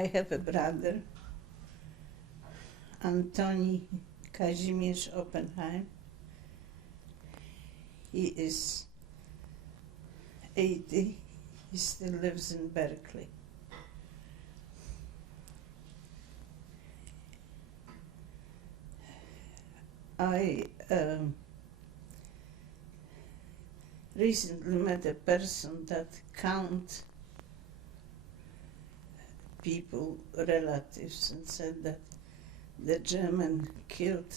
I have a brother, Antoni Kazimierz Oppenheim. He is 80. He still lives in Berkeley. I recently met a person that counts people, relatives, and said that the German killed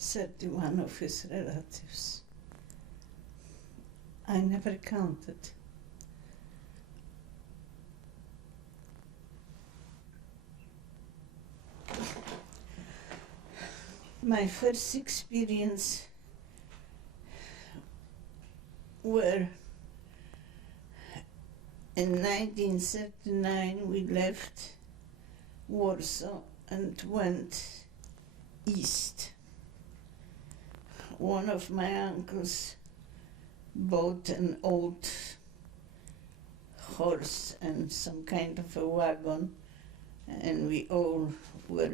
31 of his relatives. I never counted. My first experience were in 1939. We left Warsaw and went east. One of my uncles bought an old horse and some kind of a wagon, and we all were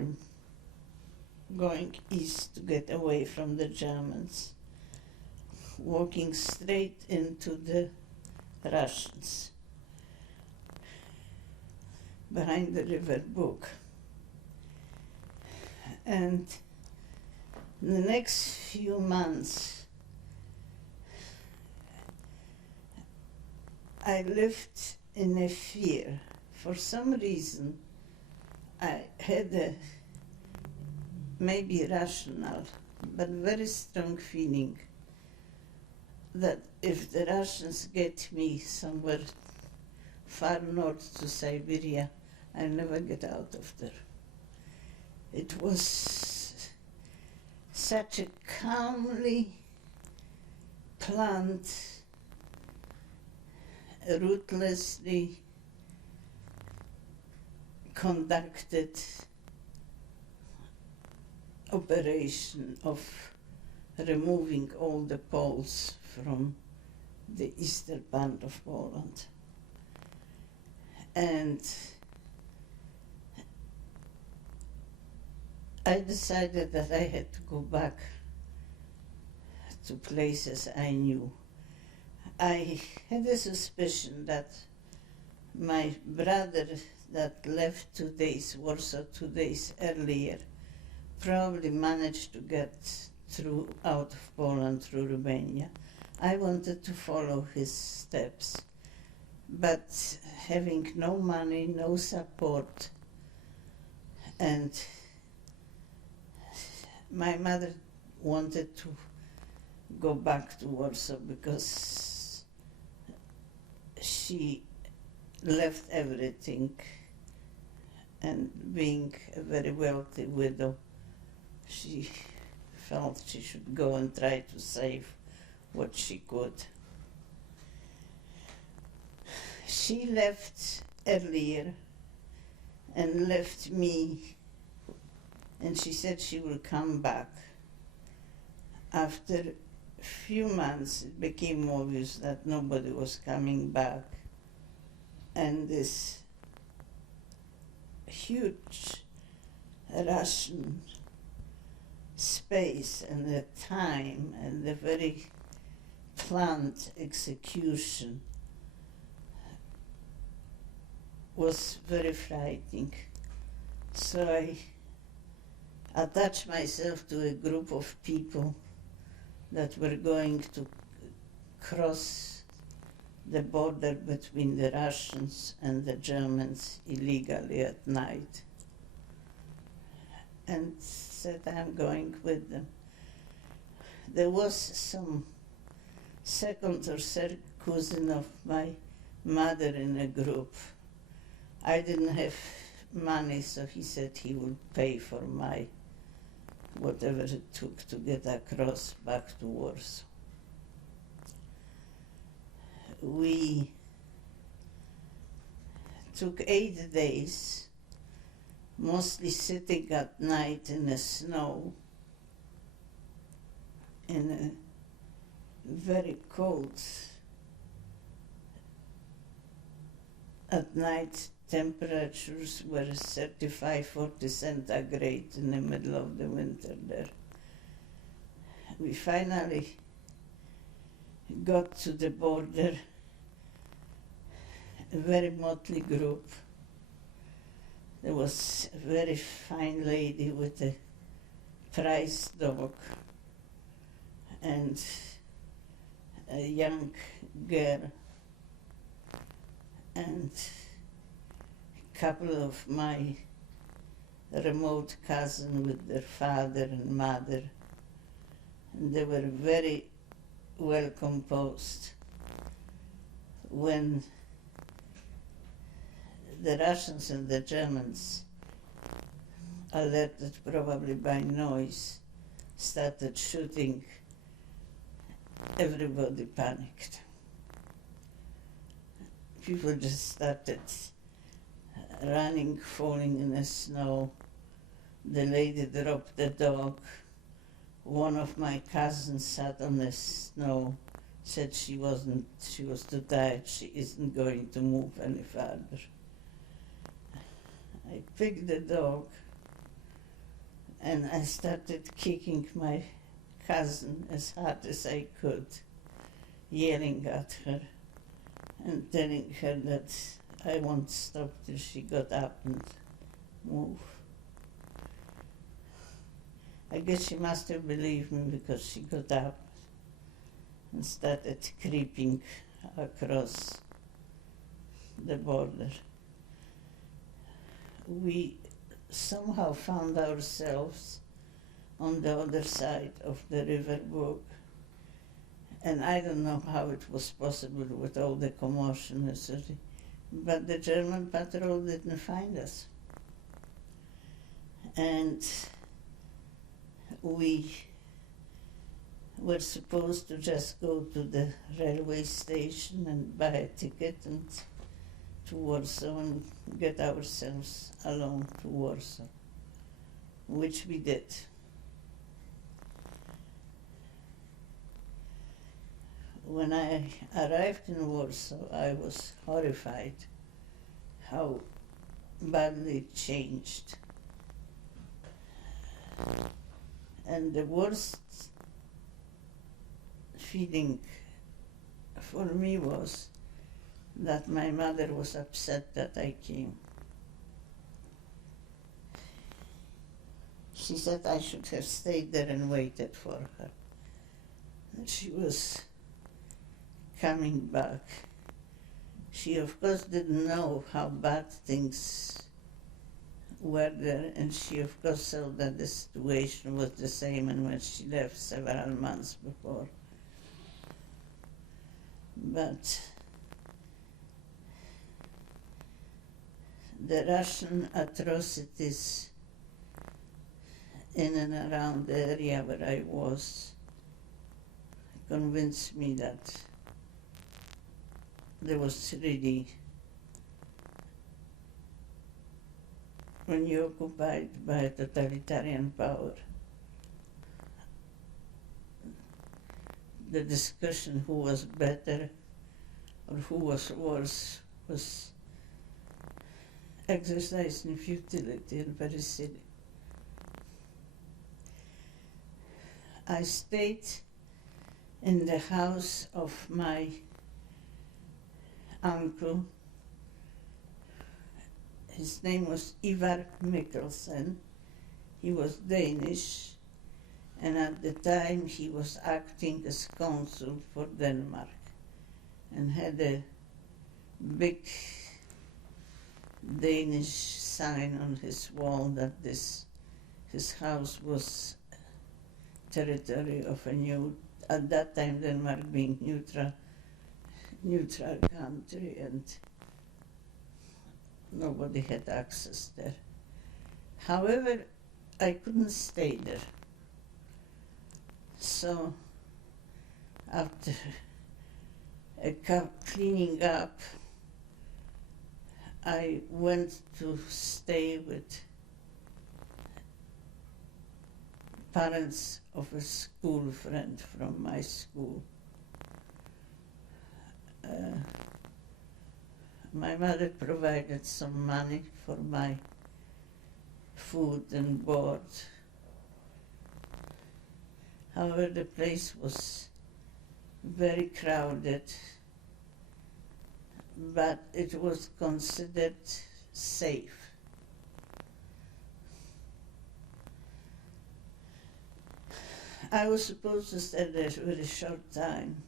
going east to get away from the Germans, walking straight into the Russians behind the river Bug. And in the next few months I lived in a fear. For some reason I had a maybe rational, but very strong feeling that if the Russians get me somewhere far north to Siberia, I'll never get out of there. It was such a calmly planned, ruthlessly conducted operation of removing all the Poles from the eastern part of Poland. And I decided that I had to go back to places I knew. I had a suspicion that my brother that left Warsaw 2 days earlier probably managed to get through out of Poland through Romania. I wanted to follow his steps, but having no money, no support, and my mother wanted to go back to Warsaw because she left everything, and being a very wealthy widow, she felt she should go and try to save what she could. She left earlier and left me, and she said she will come back. After a few months, it became obvious that nobody was coming back, and this huge Russian space and the time and the very planned execution was very frightening. So I attached myself to a group of people that were going to cross the border between the Russians and the Germans illegally at night, and said I'm going with them. There was some second or third cousin of my mother in a group. I didn't have money, so he said he would pay for my whatever it took to get across back to Warsaw. We took 8 days, mostly sitting at night in the snow, in a very cold, at night temperatures were 35, 40 centigrade in the middle of the winter there. We finally got to the border, a very motley group. There was a very fine lady with a prize dog and a young girl and a couple of my remote cousins with their father and mother, and they were very well composed. When the Russians and the Germans, alerted probably by noise, started shooting, everybody panicked. People just started running, falling in the snow. The lady dropped the dog. One of my cousins sat on the snow, said she was too tired, she isn't going to move any further. I picked the dog and I started kicking my cousin as hard as I could, yelling at her and telling her that I won't stop till she got up and moved. I guess she must have believed me because she got up and started creeping across the border. We somehow found ourselves on the other side of the river Bug, and I don't know how it was possible with all the commotion, but the German patrol didn't find us. And we were supposed to just go to the railway station and buy a ticket and to Warsaw and get ourselves along to Warsaw, which we did. When I arrived in Warsaw, I was horrified how badly it changed. And the worst feeling for me was that my mother was upset that I came. She said I should have stayed there and waited for her. And she was coming back. She of course didn't know how bad things were there, and she of course saw that the situation was the same and when she left several months before. But the Russian atrocities in and around the area where I was convinced me that there was really, when you're occupied by a totalitarian power, the discussion who was better or who was worse was exercised in futility and very silly. I stayed in the house of my uncle. His name was Ivar Mikkelsen. He was Danish, and at the time he was acting as consul for Denmark and had a big Danish sign on his wall that his house was territory of a new, at that time Denmark being neutral country, and nobody had access there. However, I couldn't stay there. So after a cleaning up, I went to stay with parents of a school friend from my school. My mother provided some money for my food and board. However, the place was very crowded, but it was considered safe. I was supposed to stay there a very short time.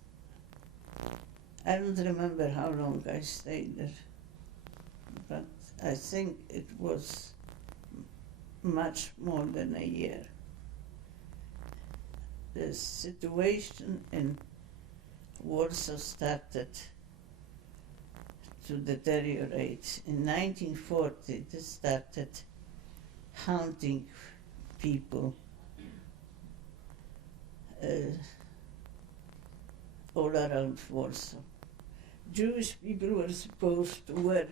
I don't remember how long I stayed there, but I think it was much more than a year. The situation in Warsaw started to deteriorate. In 1940, they started hunting people all around Warsaw. Jewish people were supposed to wear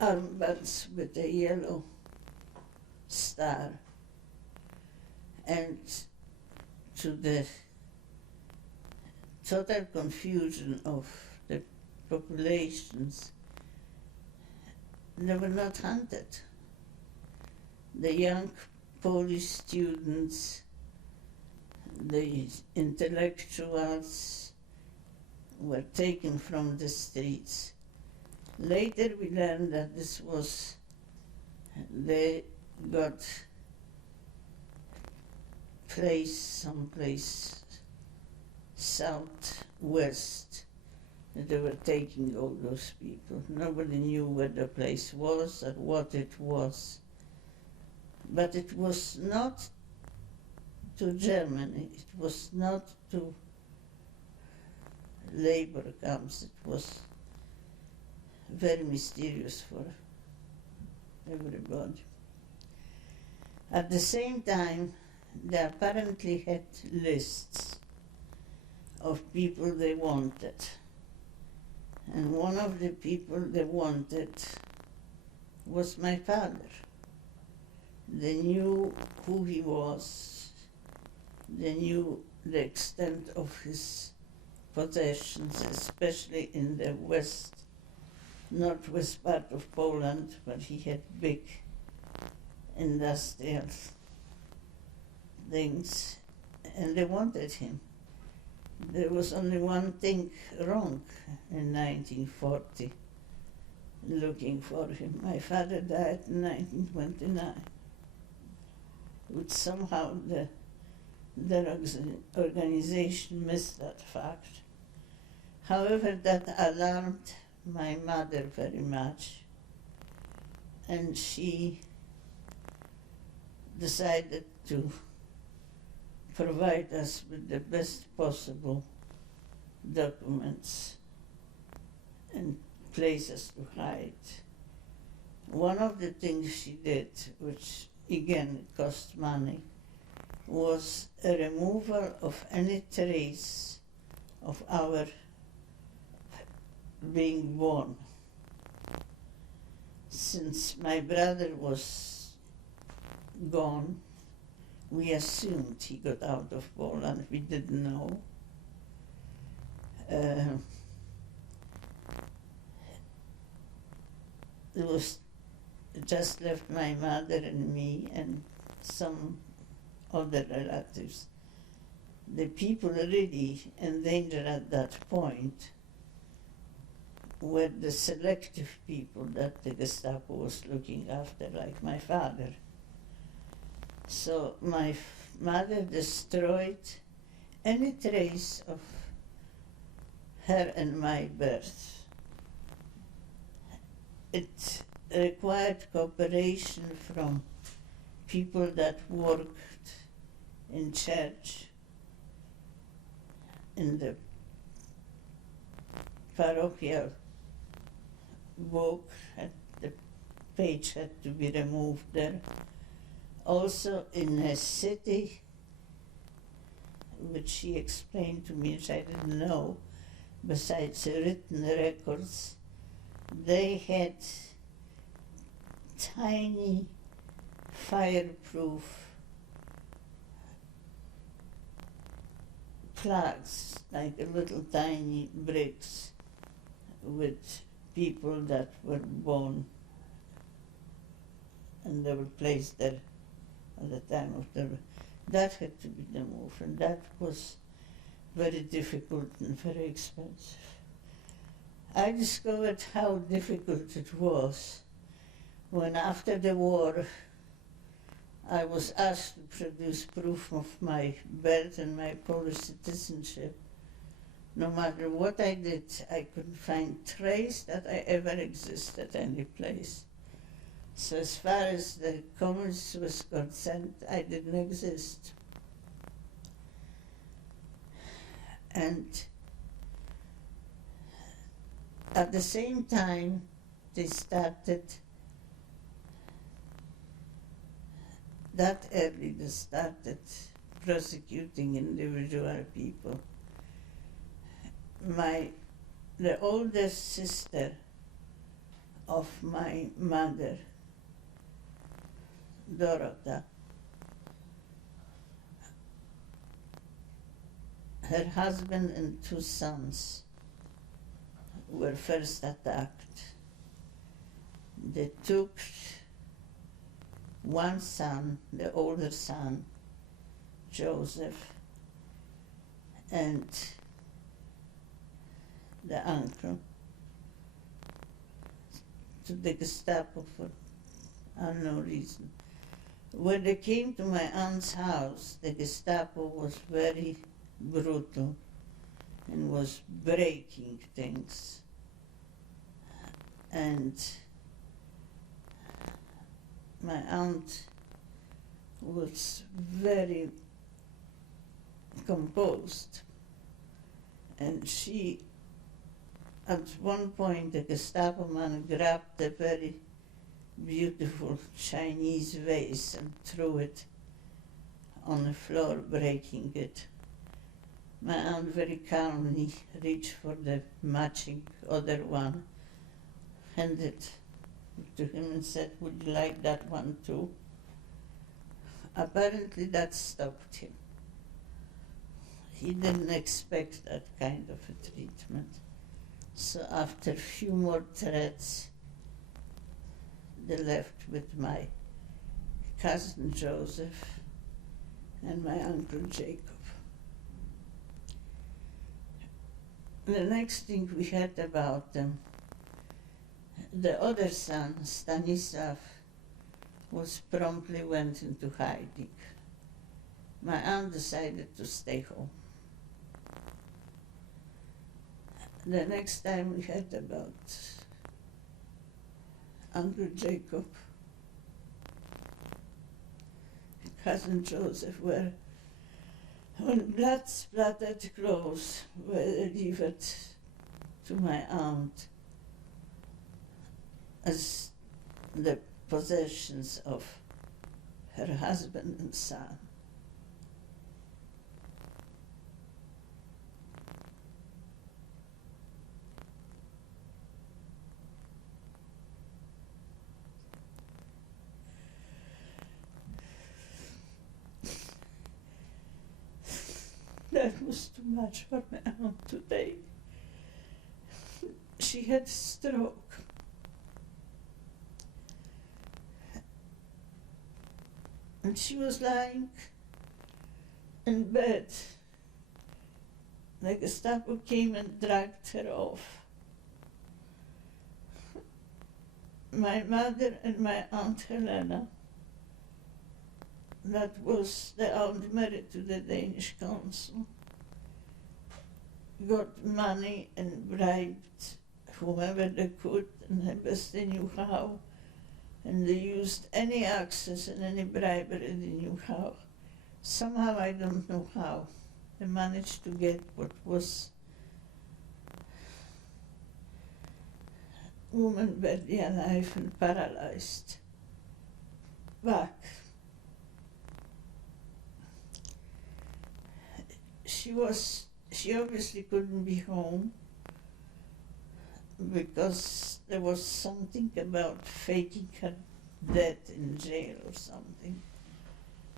armbands with a yellow star, and to the total confusion of the populations, they were not hunted. The young Polish students, the intellectuals were taken from the streets. Later we learned that this was, they got placed someplace southwest. They were taking all those people. Nobody knew where the place was or what it was. But it was not to Germany, it was not to labor camps, it was very mysterious for everybody. At the same time, they apparently had lists of people they wanted. And one of the people they wanted was my father. They knew who he was. They knew the extent of his possessions, especially in the northwest part of Poland, where he had big industrial things, and they wanted him. There was only one thing wrong in 1940, looking for him. My father died in 1929, which somehow their organization missed that fact. However, that alarmed my mother very much, and she decided to provide us with the best possible documents and places to hide. One of the things she did, which again cost money, was a removal of any trace of our being born. Since my brother was gone, we assumed he got out of Poland. We didn't know. It was just left my mother and me and some other relatives. The people really in danger at that point were the selective people that the Gestapo was looking after, like my father. So my mother destroyed any trace of her and my birth. It required cooperation from people that worked in church, in the parochial book, the page had to be removed there. Also in a city, which she explained to me, which I didn't know, besides written records, they had tiny fireproof plugs, like little tiny bricks with people that were born and they were placed there at the time of the... That had to be removed, and that was very difficult and very expensive. I discovered how difficult it was when, after the war, I was asked to produce proof of my birth and my Polish citizenship. No matter what I did, I couldn't find trace that I ever existed any place. So as far as the communists was concerned, I didn't exist. And at the same time, they started, that early they started prosecuting individual people. The oldest sister of my mother, Dorota, her husband and 2 sons were first attacked. They took one son, the older son, Joseph, and the uncle, to the Gestapo for unknown reason. When they came to my aunt's house, the Gestapo was very brutal and was breaking things. And my aunt was very composed, and she, at one point, the Gestapo man grabbed a very beautiful Chinese vase and threw it on the floor, breaking it. My aunt very calmly reached for the matching other one, handed it to him and said, "Would you like that one too?" Apparently that stopped him. He didn't expect that kind of a treatment. So after a few more threats, they left with my cousin Joseph and my uncle Jacob. The next thing we heard about them, the other son, Stanisław, was promptly went into hiding. My aunt decided to stay home. The next time we heard about Uncle Jacob, cousin Joseph, were, when blood-splattered clothes were delivered to my aunt as the possessions of her husband and son. That was too much for my aunt today. She had a stroke. And she was lying in bed. The Gestapo came and dragged her off. My mother and my Aunt Helena, that was the aunt married to the Danish consul, got money and bribed whomever they could, and the best they knew how. And they used any access and any bribery they knew how. Somehow, I don't know how, they managed to get what was woman barely alive and paralyzed back. She obviously couldn't be home because there was something about faking her death in jail or something.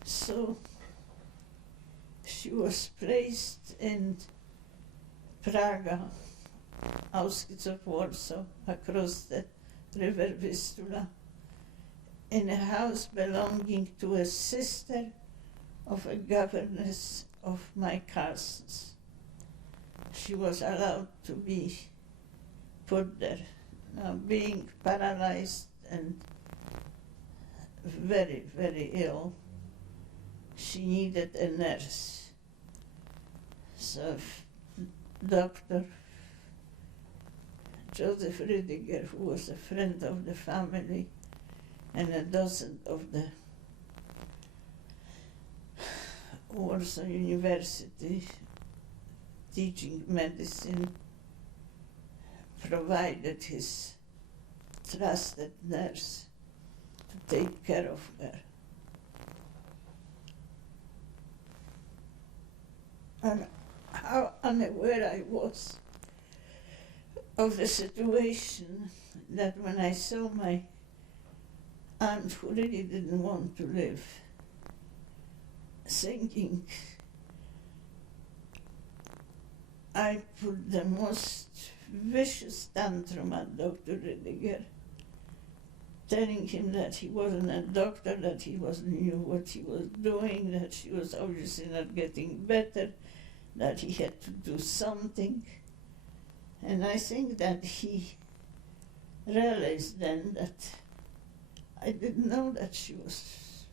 So she was placed in Praga outskirts of Warsaw, across the river Vistula, in a house belonging to a sister of a governess of my cousins. She was allowed to be put there. Now, being paralyzed and very, very ill, she needed a nurse. So Dr. Joseph Rydiger, who was a friend of the family and a docent of the Warsaw University teaching medicine, provided his trusted nurse to take care of her. And how unaware I was of the situation that when I saw my aunt, who really didn't want to live, sinking, I put the most vicious tantrum at Dr. Rydiger, telling him that he wasn't a doctor, that he wasn't knew what he was doing, that she was obviously not getting better, that he had to do something. And I think that he realized then that I didn't know that she was,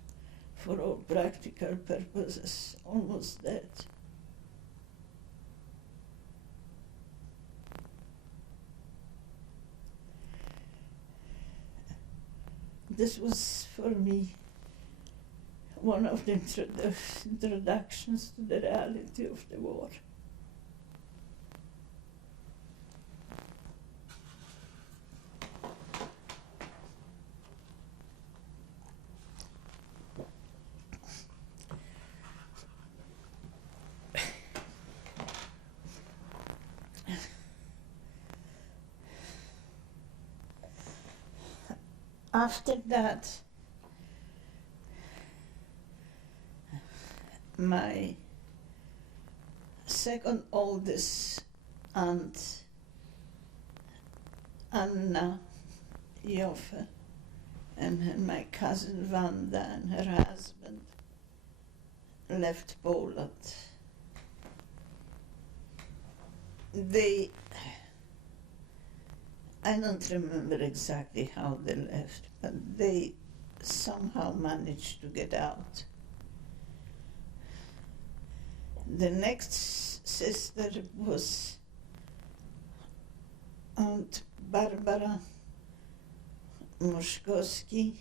for all practical purposes, almost dead. This was, for me, one of the introductions to the reality of the war. After that, my second oldest aunt, Anna Joffe, and my cousin Wanda and her husband left Poland. I don't remember exactly how they left, but they somehow managed to get out. The next sister was Aunt Barbara Muszkowski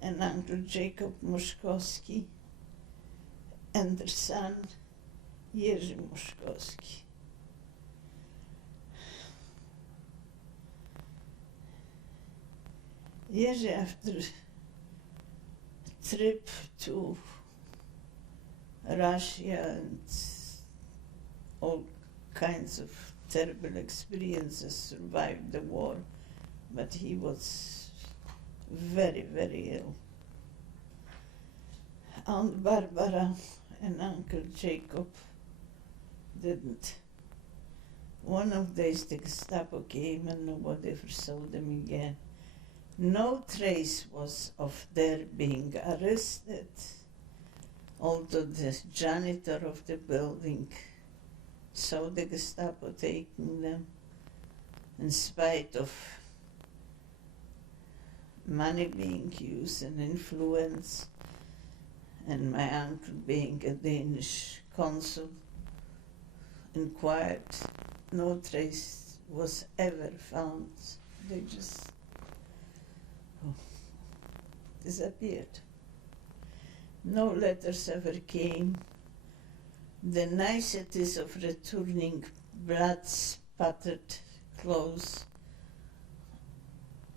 and Uncle Jacob Muszkowski and their son Jerzy Muszkowski. Jerzy, after a trip to Russia and all kinds of terrible experiences, survived the war, but he was very, very ill. Aunt Barbara and Uncle Jacob didn't. One of these the Gestapo came and nobody ever saw them again. No trace was of their being arrested, although the janitor of the building saw the Gestapo taking them, in spite of money being used and influence, and my uncle being a Danish consul, inquired. No trace was ever found. They just disappeared. No letters ever came. The niceties of returning blood-spattered clothes,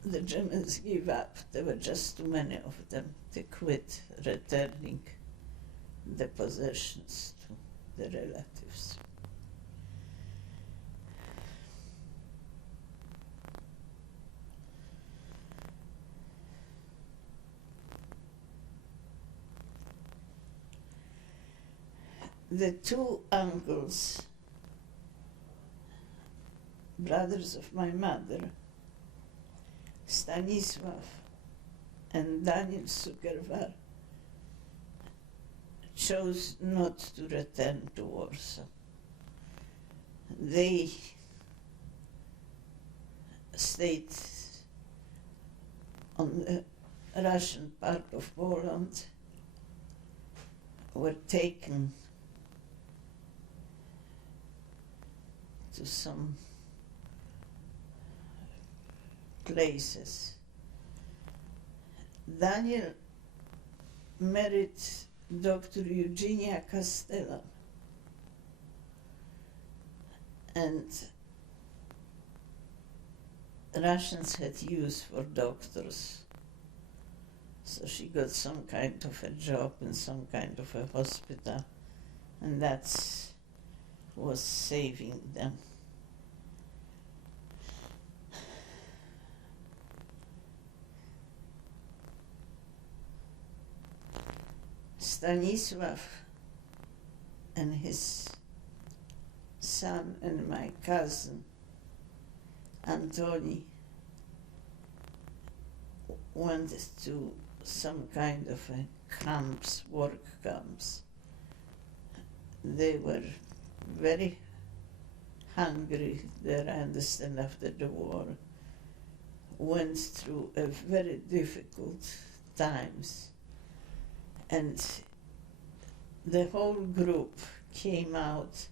the Germans gave up. There were just too many of them to quit returning the possessions to the relatives. The two uncles brothers of my mother, Stanisław and Daniel Sukerwar, chose not to return to Warsaw. They stayed on the Russian part of Poland, were taken to some places. Daniel married Dr. Eugenia Castella, and Russians had use for doctors, so she got some kind of a job in some kind of a hospital, and that was saving them. Stanisław and his son and my cousin Antoni went to some kind of a camps, work camps. They were very hungry there, I understand, after the war, went through a very difficult times, and the whole group came out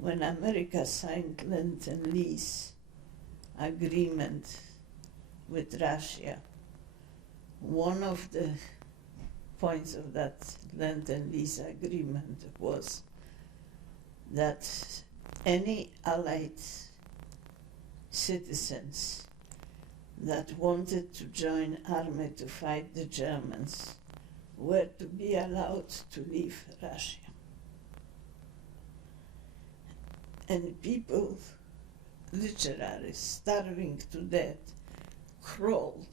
when America signed Lend-Lease agreement with Russia. One of the points of that Lend-Lease agreement was that any Allied citizens that wanted to join army to fight the Germans were to be allowed to leave Russia. And people, literally starving to death, crawled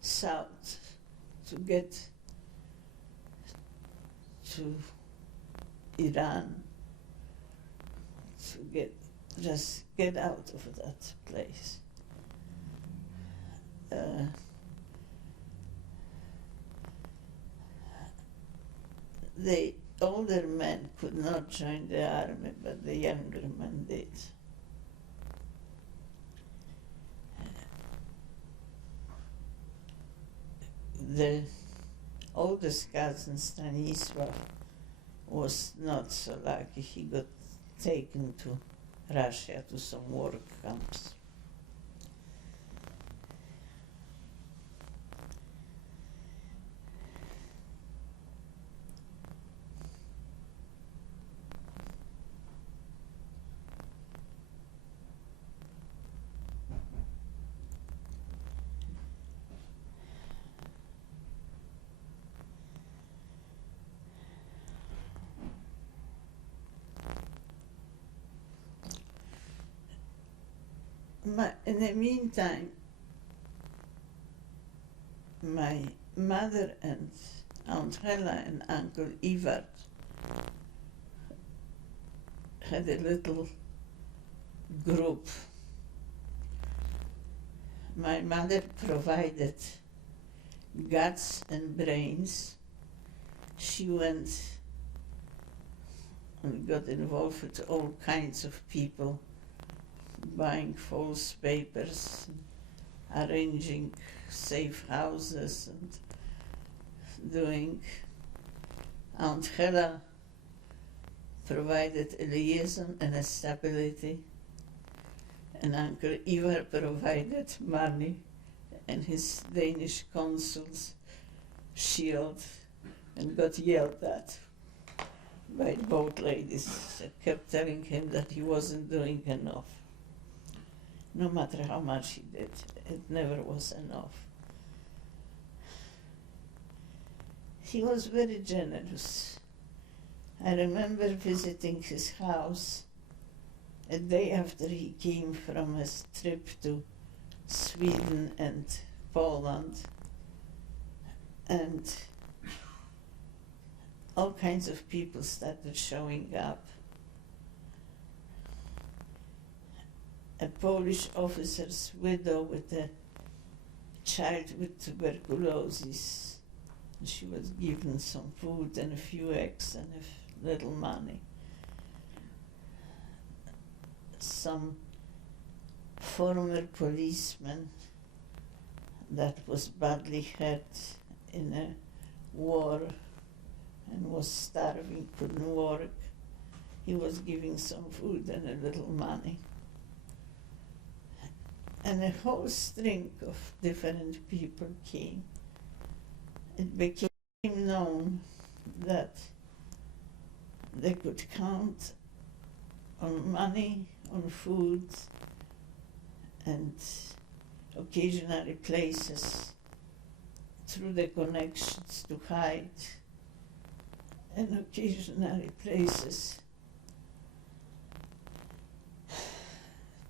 south to get to Iran, to just get out of that place. The older men could not join the army, but the younger men did. The oldest cousin, Stanisław, was not so lucky. He got taken to Russia to some work camps. In the meantime, my mother and Aunt Hela and Uncle Ivar had a little group. My mother provided guts and brains. She went and got involved with all kinds of people, buying false papers, arranging safe houses, and doing. Aunt Hela provided a liaison and a stability, and Uncle Ivar provided money and his Danish consul's shield, and got yelled at by both ladies that kept telling him that he wasn't doing enough. No matter how much he did, it never was enough. He was very generous. I remember visiting his house a day after he came from a trip to Sweden and Poland, and all kinds of people started showing up. a Polish officer's widow with a child with tuberculosis. She was given some food and a few eggs and a little money. Some former policeman that was badly hurt in a war and was starving, couldn't work. He was giving some food and a little money. And a whole string of different people came. It became known that they could count on money, on food, and occasionally places through the connections to hide, and occasionally places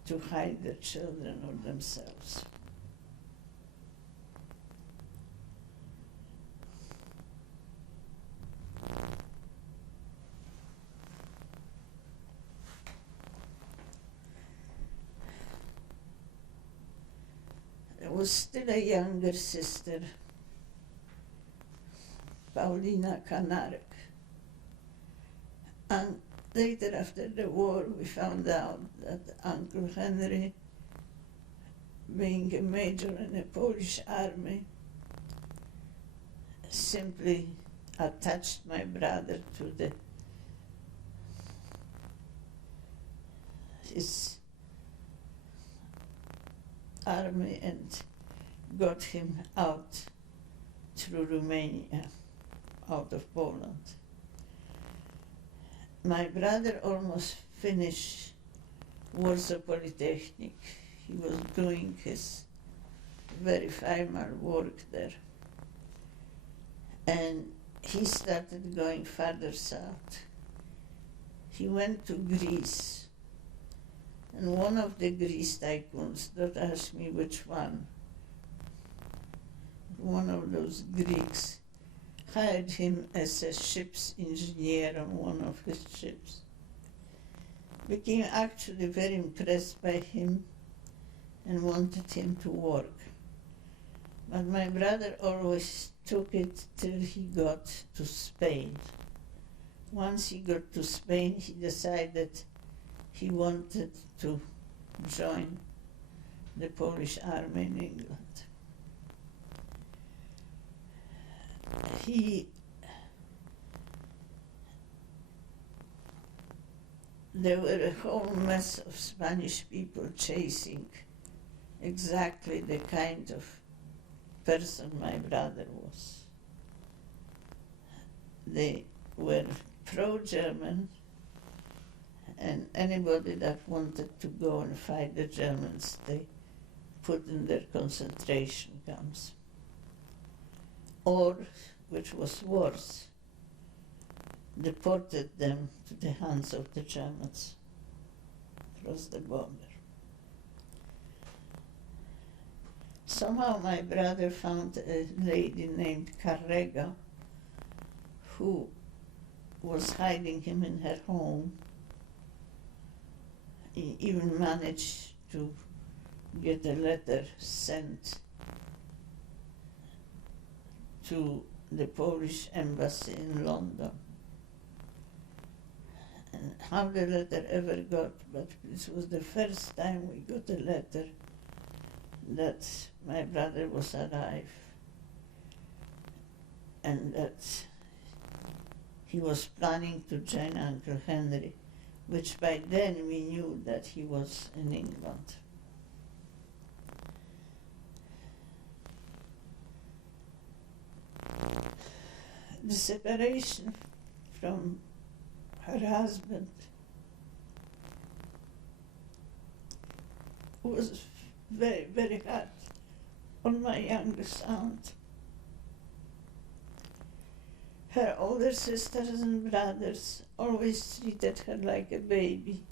to hide their children or themselves. There was still a younger sister, Paulina Kanarek. And later, after the war, we found out that Uncle Henry, being a major in the Polish army, simply attached my brother to his army and got him out through Romania, out of Poland. My brother almost finished Warsaw Polytechnic. He was doing his very final work there. And he started going further south. He went to Greece. And one of the Greece tycoons, don't ask me which one of those Greeks, hired him as a ship's engineer on one of his ships. Became actually very impressed by him and wanted him to work. But my brother always took it till he got to Spain. Once he got to Spain, he decided he wanted to join the Polish army in England. There were a whole mess of Spanish people chasing exactly the kind of person my brother was. They were pro-German, and anybody that wanted to go and fight the Germans, they put in their concentration camps. Or, which was worse, deported them to the hands of the Germans across the border. Somehow my brother found a lady named Carrega who was hiding him in her home. He even managed to get a letter sent to the Polish embassy in London. And how the letter ever got, but this was the first time we got a letter that my brother was alive and that he was planning to join Uncle Henry, which by then we knew that he was in England. The separation from her husband was very, very hard on my youngest aunt. Her older sisters and brothers always treated her like a baby,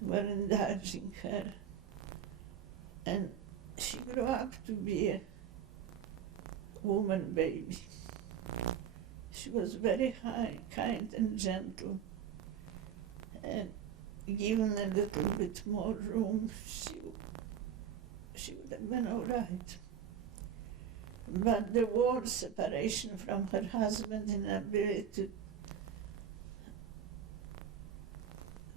were indulging her, and she grew up to be a woman baby. She was very kind and gentle, and given a little bit more room, she would have been all right. But the war, separation from her husband, inability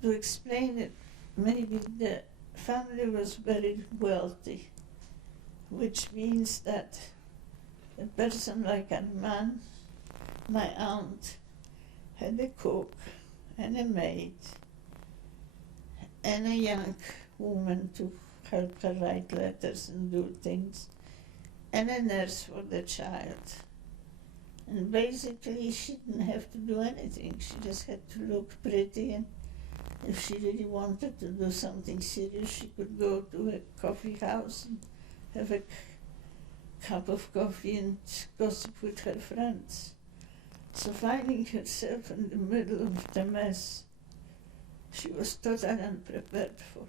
to explain it, maybe the family was very wealthy, which means that a person like a man, my aunt, had a cook and a maid and a young woman to help her write letters and do things, and a nurse for the child. And basically she didn't have to do anything. She just had to look pretty, and if she really wanted to do something serious, she could go to a coffee house and have a cup of coffee and gossip with her friends. So finding herself in the middle of the mess, she was totally unprepared for.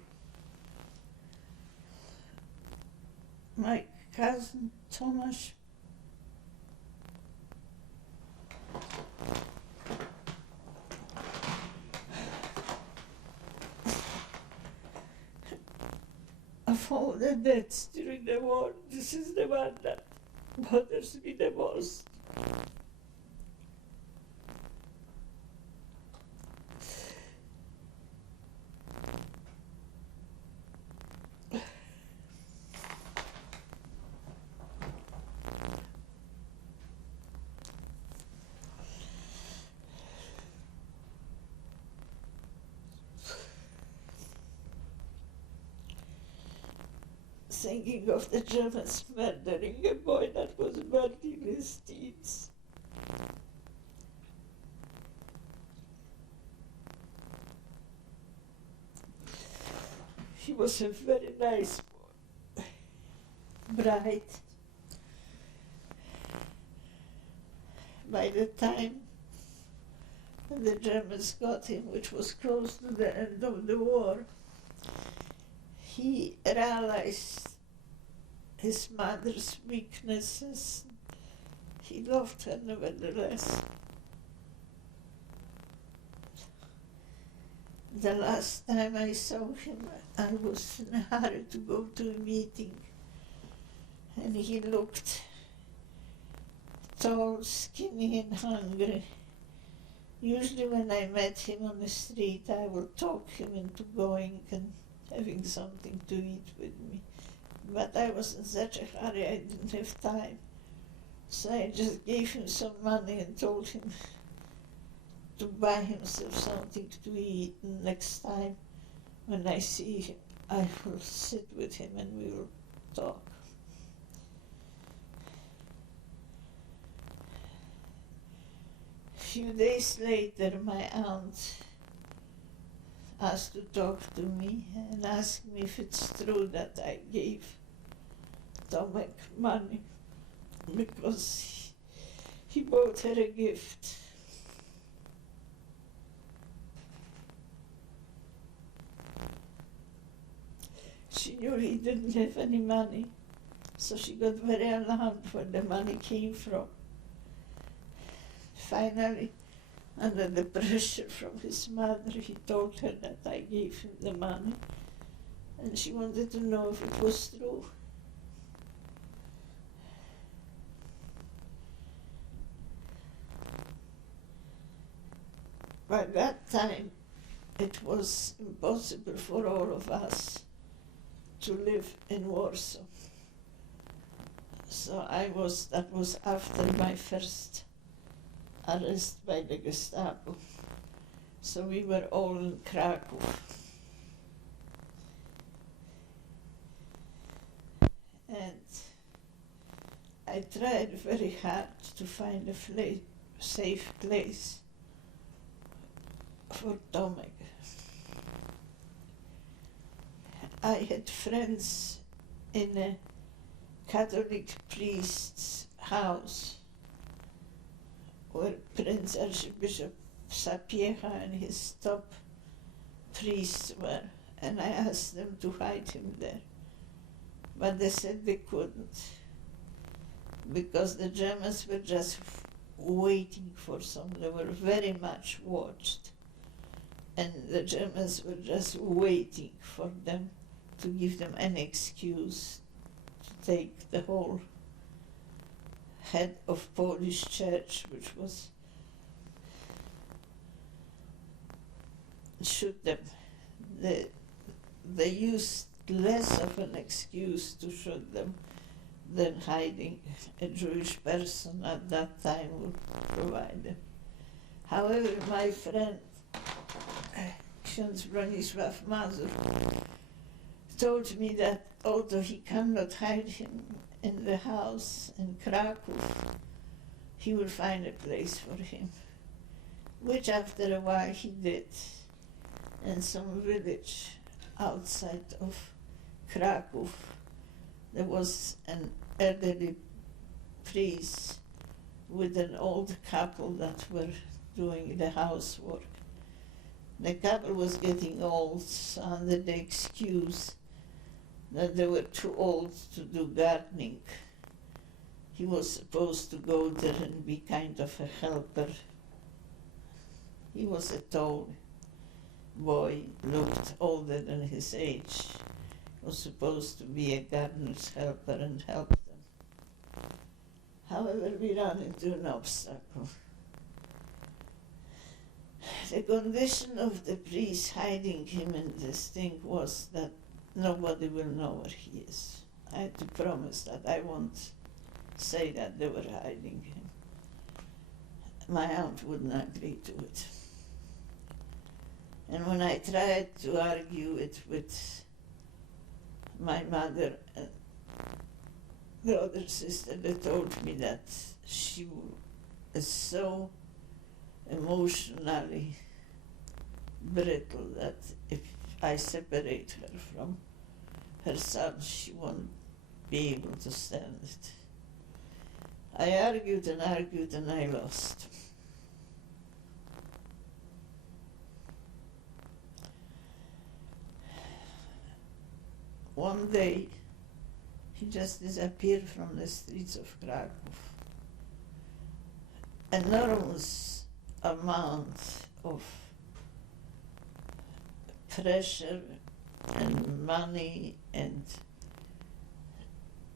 My cousin Tomasz of all the deaths during the war, this is the one that bothers me the most. Thinking of the Germans murdering a boy that was born in his teens. He was a very nice boy, bright. By the time the Germans got him, which was close to the end of the war, he realized his mother's weaknesses. He loved her nevertheless. The last time I saw him, I was in a hurry to go to a meeting, and he looked tall, skinny, and hungry. Usually when I met him on the street, I would talk him into going and having something to eat with me. But I was in such a hurry, I didn't have time. So I just gave him some money and told him to buy himself something to eat. And next time when I see him, I will sit with him and we will talk. A few days later, my aunt asked to talk to me and asked me if it's true that I gave Tomek money because he bought her a gift. She knew he didn't have any money, so she got very alarmed where the money came from. Finally, under the pressure from his mother, he told her that I gave him the money, and she wanted to know if it was true. By that time, it was impossible for all of us to live in Warsaw. So that was after my first arrest by the Gestapo. So we were all in Krakow. And I tried very hard to find a safe place for Tomek. I had friends in a Catholic priest's house where Prince Archbishop Sapieha and his top priests were, and I asked them to hide him there. But they said they couldn't, because the Germans were just waiting for some. They were very much watched. and the Germans were just waiting for them to give them an excuse to take the whole head of Polish church, which was shoot them. They used less of an excuse to shoot them than hiding a Jewish person at that time would provide them. However, my friend, Ksiądz Bronisław Mazur, told me that although he cannot hide him in the house in Kraków, he will find a place for him, which after a while he did in some village outside of Kraków. There was an elderly priest with an old couple that were doing the housework. The couple was getting old, so under the excuse that they were too old to do gardening, he was supposed to go there and be kind of a helper. He was a tall boy, looked older than his age, was supposed to be a gardener's helper and help them. However, we ran into an obstacle. The condition of the priest hiding him in this thing was that nobody will know where he is. I had to promise that I won't say that they were hiding him. My aunt wouldn't agree to it. And when I tried to argue it with my mother and the other sister, they told me that she is so emotionally brittle that if I separate her from her son, she won't be able to stand it. I argued and argued and I lost. One day, he just disappeared from the streets of Kraków. Enormous amount of pressure and money and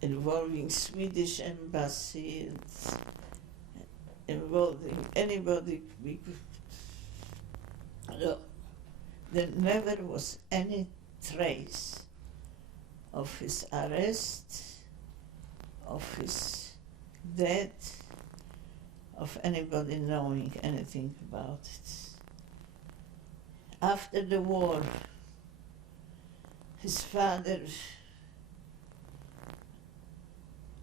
involving Swedish embassy and involving anybody we could. No, there never was any trace of his arrest, of his death, of anybody knowing anything about it. After the war, his father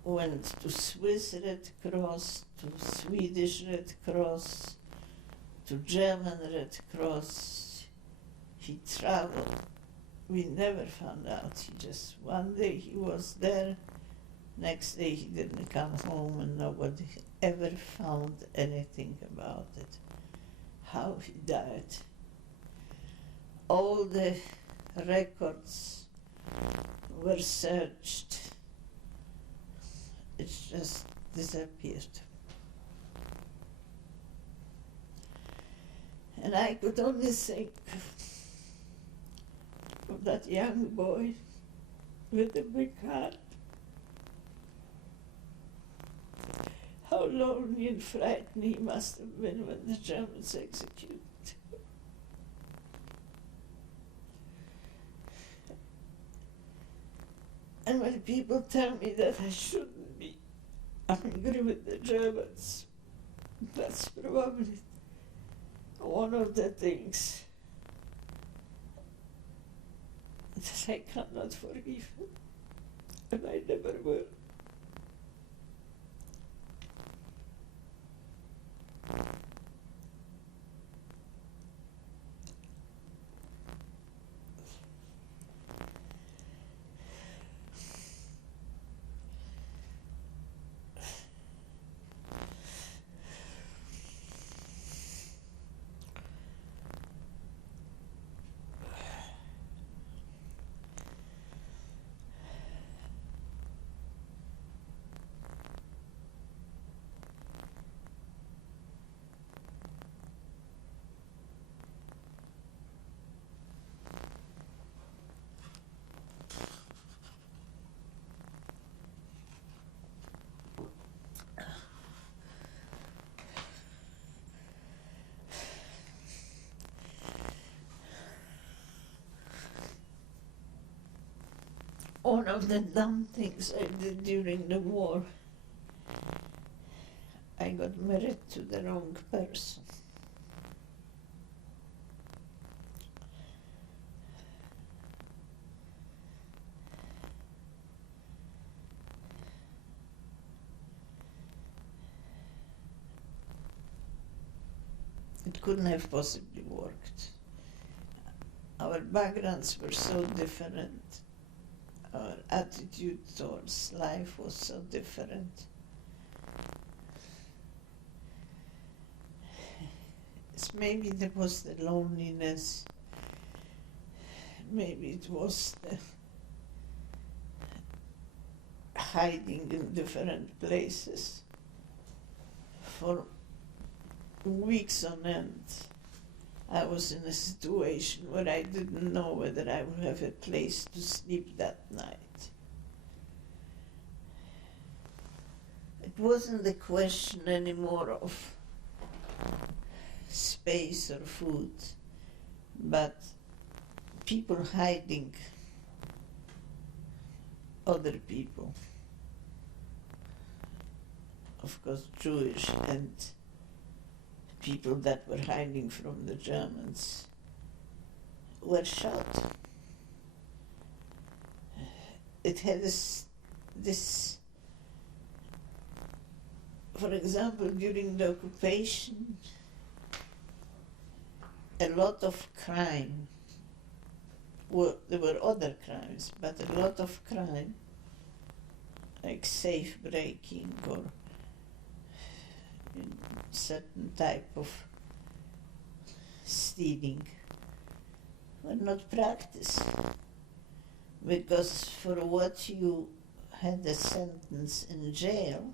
went to Swiss Red Cross, to Swedish Red Cross, to German Red Cross. He traveled. We never found out. He just, one day he was there, next day he didn't come home, and nobody ever found anything about it, how he died. All the records were searched. It just disappeared. And I could only think of that young boy with the big heart. How lonely and frightened he must have been when the Germans executed him. And when people tell me that I shouldn't be angry with the Germans, that's probably one of the things that I cannot forgive, and I never will. one of the dumb things I did during the war, I got married to the wrong person. It couldn't have possibly worked. Our backgrounds were so different. Our attitude towards life was so different. It's maybe there was the loneliness, maybe it was the hiding in different places for weeks on end. I was in a situation where I didn't know whether I would have a place to sleep that night. It wasn't the question anymore of space or food, but people hiding other people, of course Jewish, and people that were hiding from the Germans were shot. It had this, for example, during the occupation, a lot of crime, there were other crimes, but a lot of crime, like safe breaking or certain type of stealing, were not practiced. Because for what you had a sentence in jail,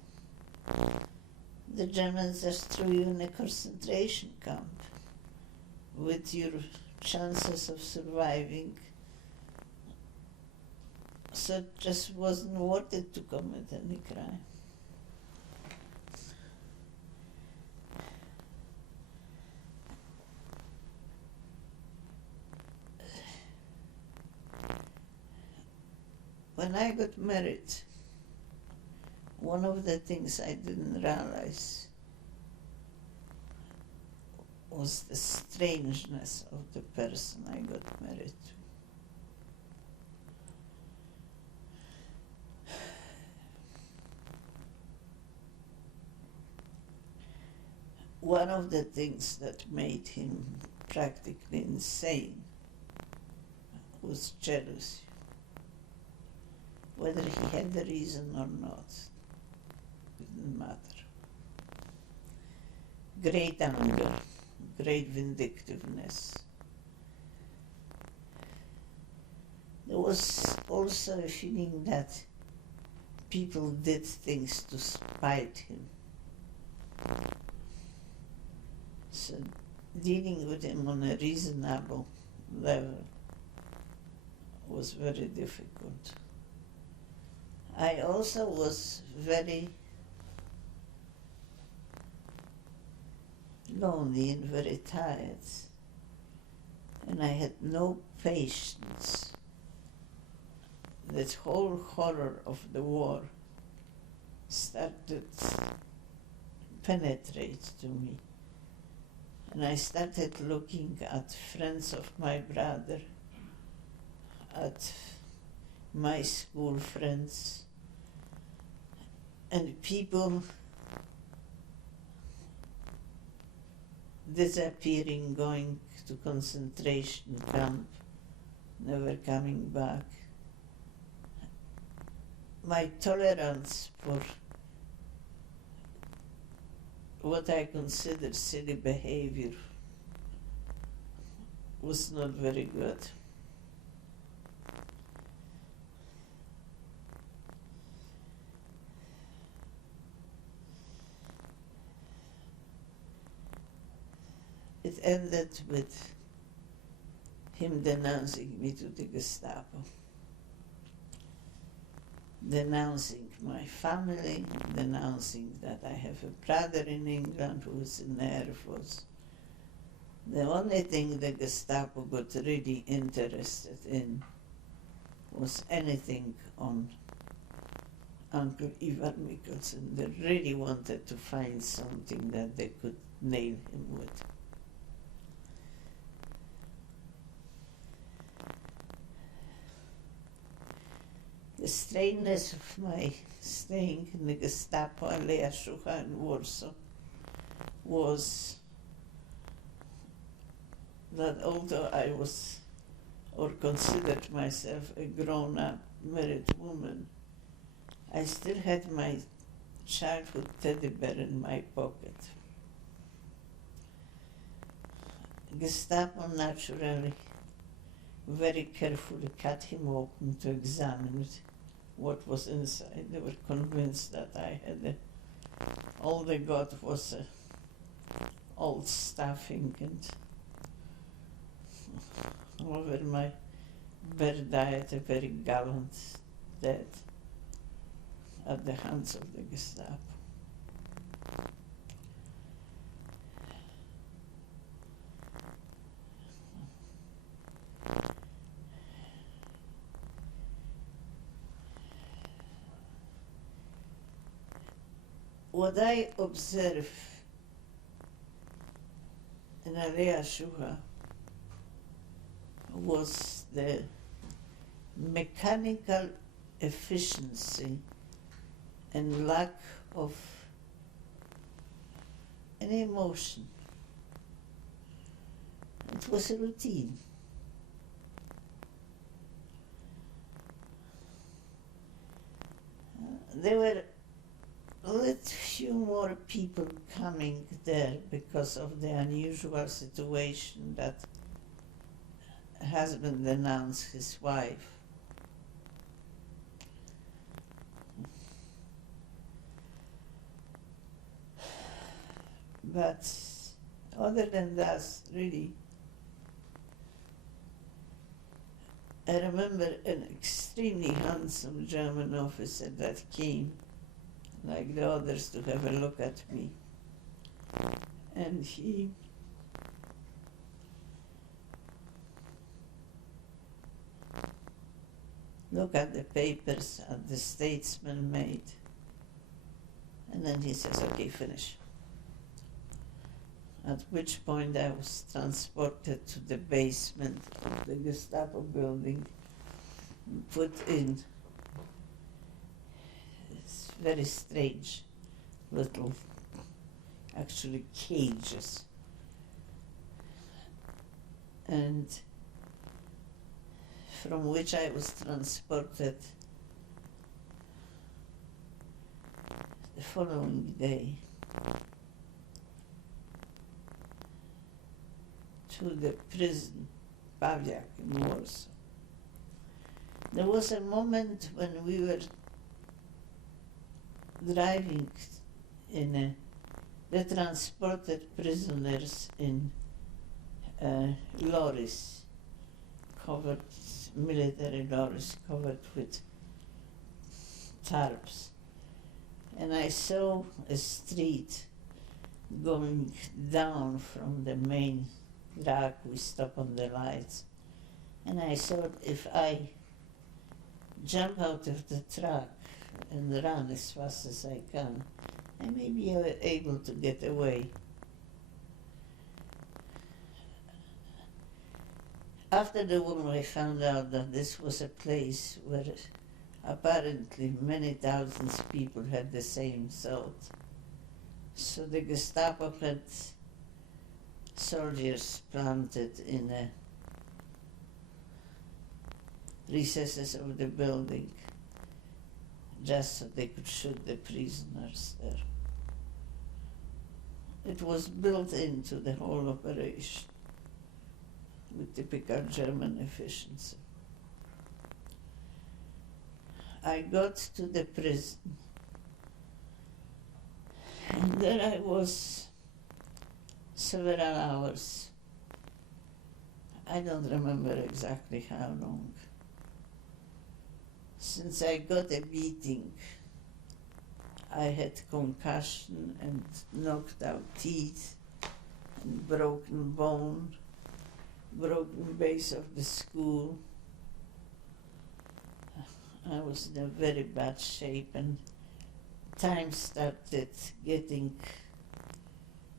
the Germans just threw you in a concentration camp with your chances of surviving. So it just wasn't worth it to commit any crime. When I got married, one of the things I didn't realize was the strangeness of the person I got married to. One of the things that made him practically insane was jealousy. Whether he had the reason or not, didn't matter. Great anger, great vindictiveness. There was also a feeling that people did things to spite him. So dealing with him on a reasonable level was very difficult. I also was very lonely and very tired, and I had no patience. That whole horror of the war started to penetrate to me, and I started looking at friends of my brother, at my school friends, and people disappearing, going to concentration camp, never coming back. My tolerance for what I consider silly behavior was not very good. It ended with him denouncing me to the Gestapo, denouncing my family, denouncing that I have a brother in England who is in the Air Force. The only thing the Gestapo got really interested in was anything on Uncle Ivan Mikkelsen. They really wanted to find something that they could nail him with. The strangeness of my staying in the Gestapo Alea Szucha in Warsaw was that although I was, or considered myself, a grown-up married woman, I still had my childhood teddy bear in my pocket. Gestapo naturally very carefully cut him open to examine what was inside. They were convinced that I had all they got was old stuffing, and over my bear died a very gallant death at the hands of the Gestapo. What I observe in Alea Szucha was the mechanical efficiency and lack of any emotion. It was a routine. There were a few more people coming there because of the unusual situation that a husband denounced his wife. But other than that, really, I remember an extremely handsome German officer that came, like the others, to have a look at me. And he looked at the papers that the statesman made, and then he says, "Okay, finish." At which point I was transported to the basement of the Gestapo building, put in this very strange little, actually cages. And from which I was transported the following day to the prison, Pawiak in Warsaw. There was a moment when we were driving they transported prisoners in lorries, covered, military lorries covered with tarps. And I saw a street going down from the main drag. We stopped on the lights. And I thought, if I jump out of the truck and run as fast as I can, I may be able to get away. After the war, I found out that this was a place where apparently many thousands of people had the same thought. So the Gestapo had soldiers planted in the recesses of the building just so they could shoot the prisoners there. It was built into the whole operation with typical German efficiency. I got to the prison, and there I was several hours. I don't remember exactly how long. Since I got a beating, I had concussion and knocked out teeth and broken bone, broken base of the skull. I was in a very bad shape, and time started getting,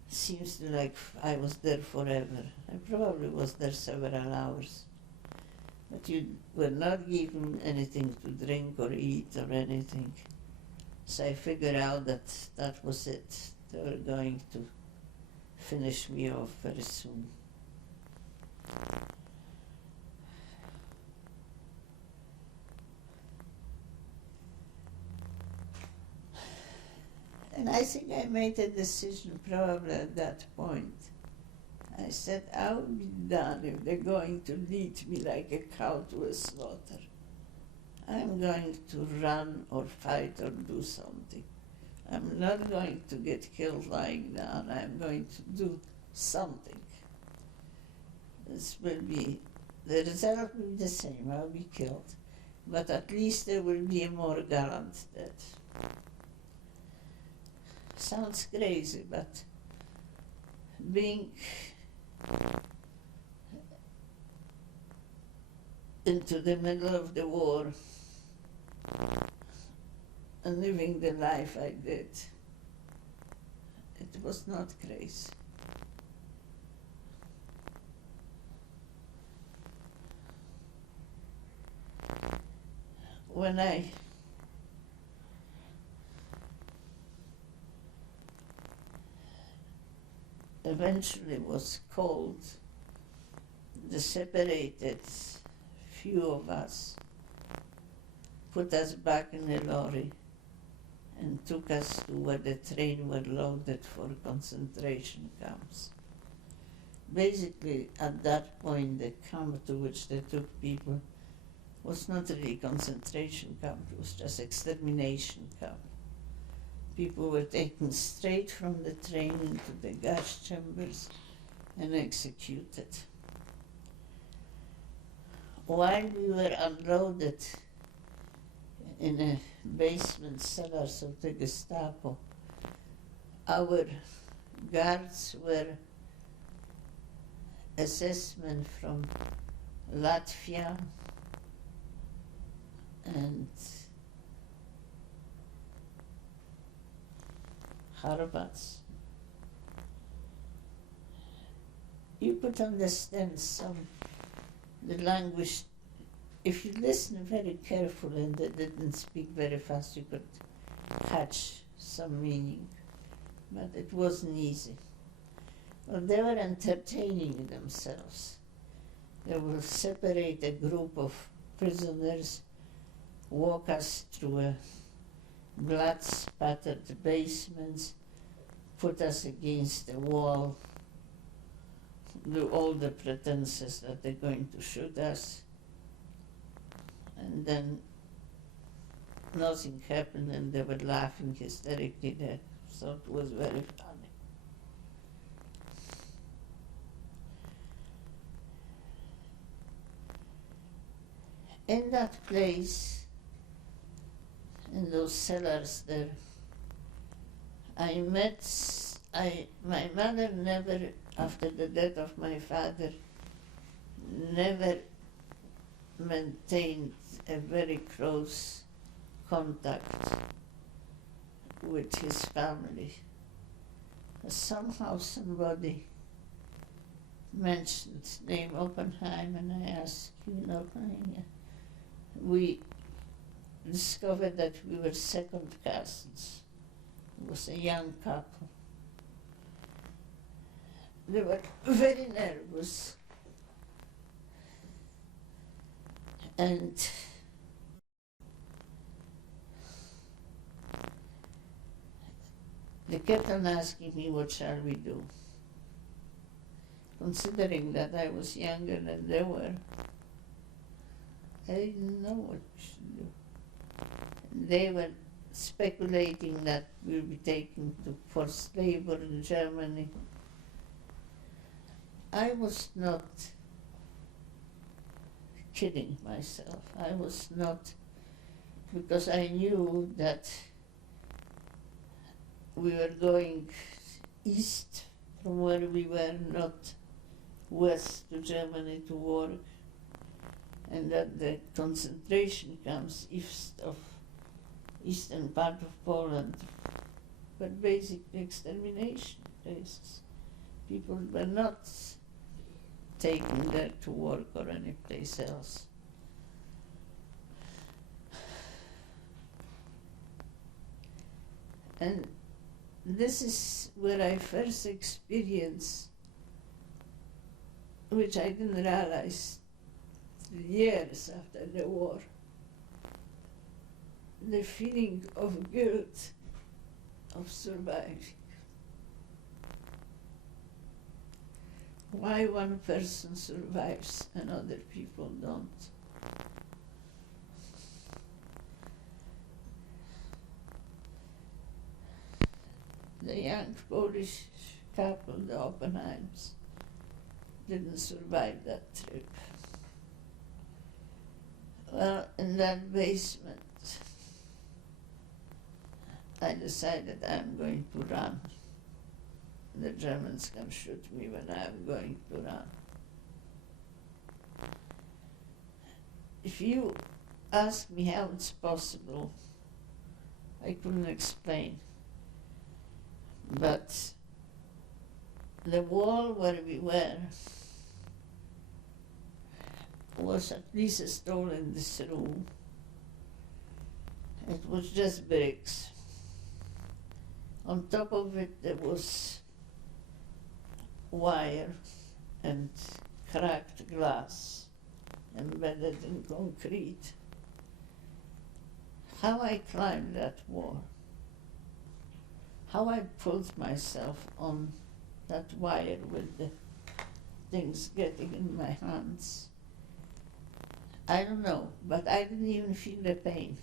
seems like I was there forever. I probably was there several hours. But you were not given anything to drink or eat or anything. So I figured out that that was it. They were going to finish me off very soon. And I think I made a decision probably at that point. I said, I'll be done if they're going to lead me like a cow to a slaughter. I'm going to run or fight or do something. I'm not going to get killed lying down. I'm going to do something. This will be, the result will be the same. I'll be killed. But at least there will be a more gallant death. Sounds crazy, but being into the middle of the war and living the life I did, it was not crazy. When I eventually was called, the separated few of us put us back in a lorry and took us to where the train were loaded for concentration camps. Basically, at that point, the camp to which they took people was not really concentration camp, it was just extermination camp. People were taken straight from the train into the gas chambers and executed. While we were unloaded in a basement cellars of the Gestapo, our guards were SS-men from Latvia and Harvats. You could understand the language. If you listen very carefully and they didn't speak very fast, you could catch some meaning. But it wasn't easy. Well, they were entertaining themselves. They will separate a group of prisoners, walk us through a blood-spattered basements, put us against the wall, do all the pretenses that they're going to shoot us, and then nothing happened and they were laughing hysterically there. So it was very funny. In that place, in those cellars there, my mother never, after the death of my father, never maintained a very close contact with his family. Somehow somebody mentioned name Oppenheim, and I asked, you know Oppenheim? We discovered that we were second cousins. It was a young couple. They were very nervous. And they kept on asking me, what shall we do? Considering that I was younger than they were, I didn't know what we should do. They were speculating that we'll be taken to forced labor in Germany. I was not kidding myself. I was not, because I knew that we were going east from where we were, not west to Germany to work. and that the concentration camps east of eastern part of Poland, but basically extermination places. People were not taken there to work or any place else. And this is where I first experienced, which I didn't realize years after the war, the feeling of guilt of surviving. Why one person survives and other people don't. The young Polish couple, the Oppenheims, didn't survive that trip. Well, in that basement, I decided I'm going to run. The Germans can shoot me when I'm going to run. If you ask me how it's possible, I couldn't explain. But the wall where we were was at least a stall in this room. It was just bricks. On top of it there was wire and cracked glass embedded in concrete. How I climbed that wall, how I pulled myself on that wire with the things getting in my hands, I don't know, but I didn't even feel the pain.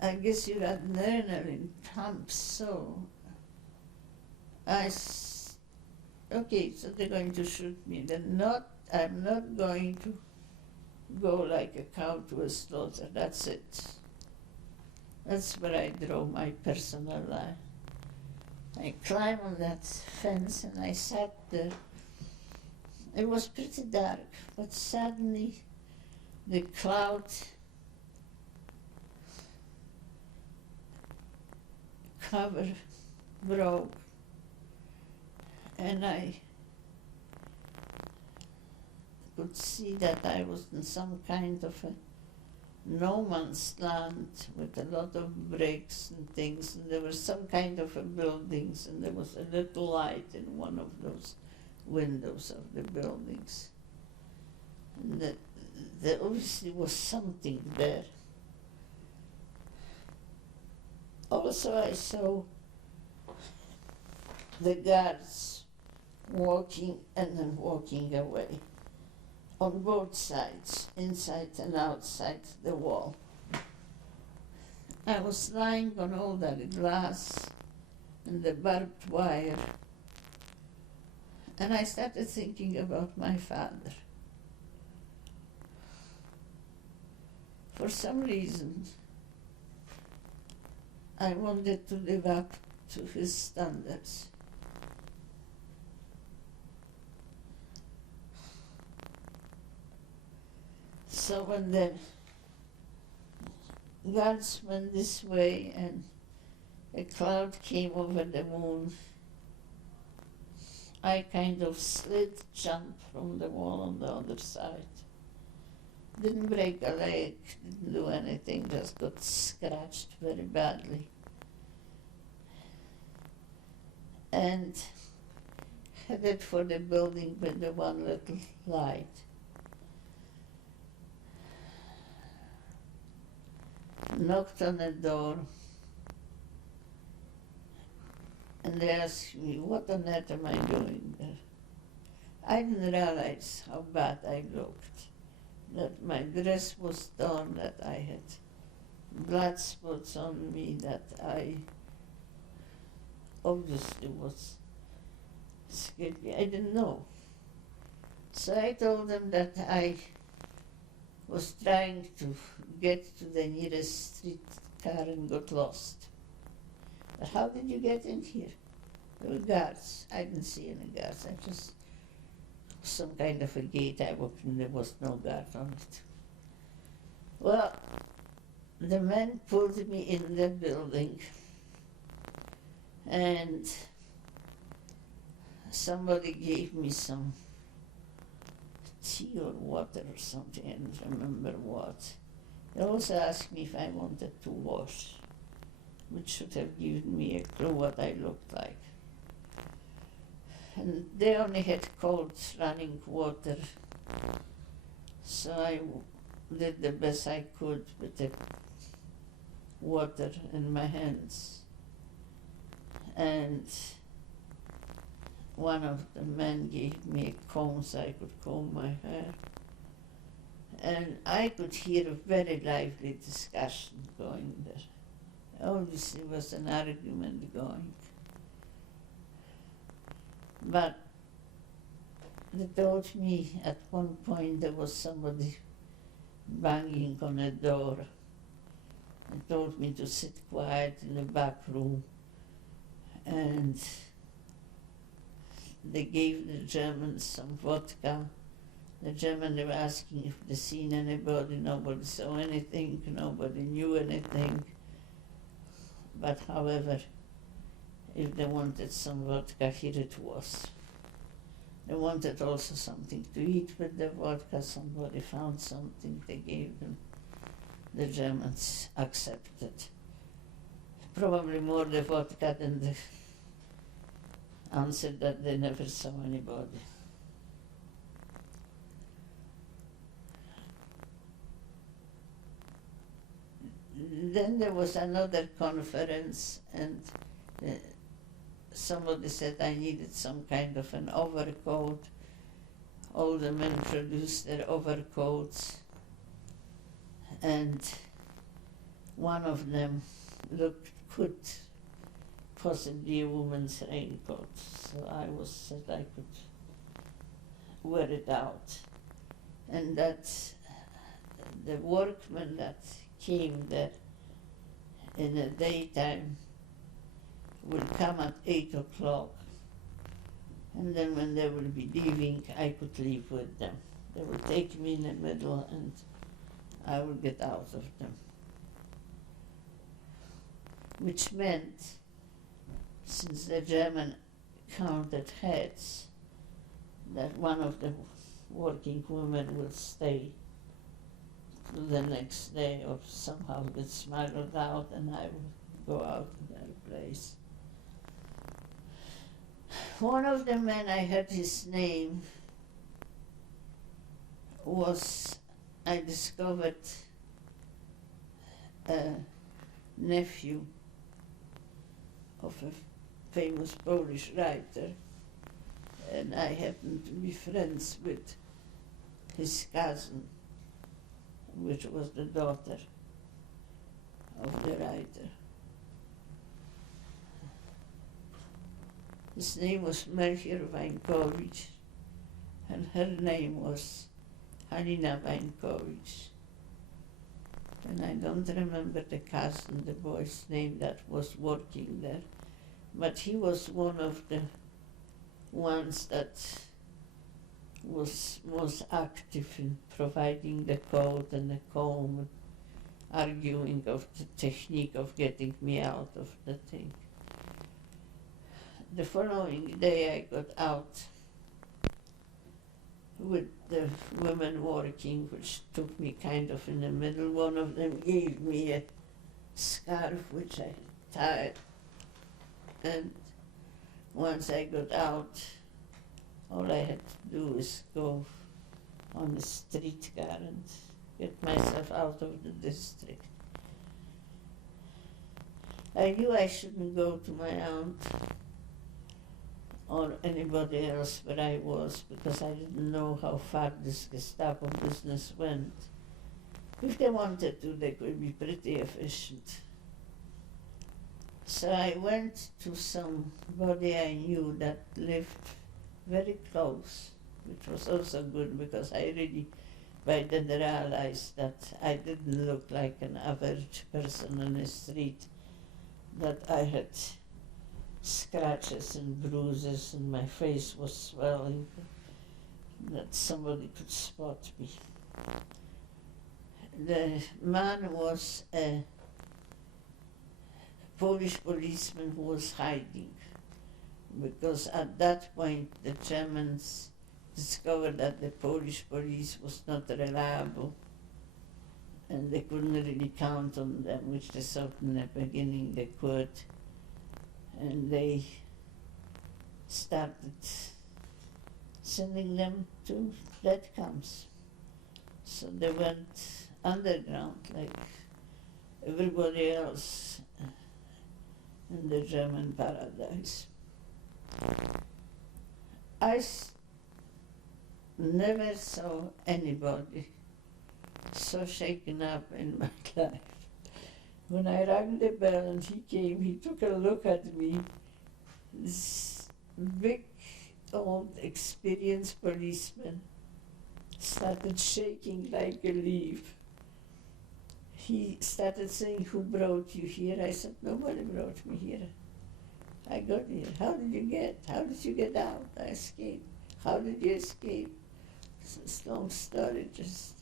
I guess your adrenaline pumps so. Okay, so they're going to shoot me. I'm not going to go like a cow to a slaughter. That's it. That's where I draw my personal line. I climbed on that fence and I sat there. It was pretty dark, but suddenly the cloud cover broke, and I could see that I was in some kind of a no man's land with a lot of bricks and things, and there were some kind of a buildings, and there was a little light in one of those windows of the buildings. And there obviously was something there. Also, I saw the guards walking and then walking away on both sides, inside and outside the wall. I was lying on all that glass and the barbed wire, and I started thinking about my father. For some reason, I wanted to live up to his standards. So when the guards went this way and a cloud came over the moon, I kind of jumped from the wall on the other side. Didn't break a leg, didn't do anything, just got scratched very badly. And headed for the building with the one little light. Knocked on the door, and they asked me, what on earth am I doing there? I didn't realize how bad I looked, that my dress was torn, that I had blood spots on me, that I obviously was scared. I didn't know. So I told them that I was trying to get to the nearest streetcar and got lost. But how did you get in here? There were guards. I didn't see any guards. I just some kind of a gate I walked in, there was no guard on it. Well, the man pulled me in the building, and somebody gave me some tea or water or something, I don't remember what. They also asked me if I wanted to wash, which should have given me a clue what I looked like. And they only had cold running water, so I did the best I could with the water in my hands. And one of the men gave me a comb so I could comb my hair. And I could hear a very lively discussion going there. Obviously was an argument going. But they told me at one point there was somebody banging on a door. They told me to sit quiet in the back room, and they gave the Germans some vodka. The Germans were asking if they seen anybody, nobody saw anything, nobody knew anything. But however, if they wanted some vodka, here it was. They wanted also something to eat with the vodka. Somebody found something, they gave them. The Germans accepted. Probably more the vodka than the answer that they never saw anybody. Then there was another conference, and somebody said I needed some kind of an overcoat. All the men produced their overcoats, and one of them could possibly a woman's raincoat, so I said I could wear it out. And that the workmen that came there in the daytime will come at 8 o'clock, and then when they will be leaving, I could leave with them. They will take me in the middle and I will get out of them. Which meant, since the German counted heads, that one of the working women will stay to the next day or somehow get smuggled out, and I will go out to their place. One of the men, I heard his name, was, I discovered, a nephew of a famous Polish writer, and I happened to be friends with his cousin, which was the daughter of the writer. His name was Melchior Wańkowicz, and her name was JANINA Wańkowicz. And I don't remember the cousin, the boy's name that was working there, but he was one of the ones that was most active in providing the coat and the comb, arguing of the technique of getting me out of the thing. The following day I got out with the women working, which took me kind of in the middle. One of them gave me a scarf which I tied, and once I got out, all I had to do is go on a streetcar and get myself out of the district. I knew I shouldn't go to my aunt or anybody else where I was, because I didn't know how far this Gestapo business went. If they wanted to, they could be pretty efficient. So I went to somebody I knew that lived very close, which was also good, because I really by then realized that I didn't look like an average person on the street, that I had scratches and bruises and my face was swelling. that somebody could spot me. The man was a Polish policeman who was hiding, because at that point the Germans discovered that the Polish police was not reliable and they couldn't really count on them, which they thought in the beginning they could. And they started sending them to death camps. So they went underground like everybody else in the German paradise. I never saw anybody so shaken up in my life. When I rang the bell and he came, he took a look at me. This big, old, experienced policeman started shaking like a leaf. He started saying, "Who brought you here?" I said, "Nobody brought me here. I got here. How did you get out?" "I escaped." "How did you escape?" It's a long story, just,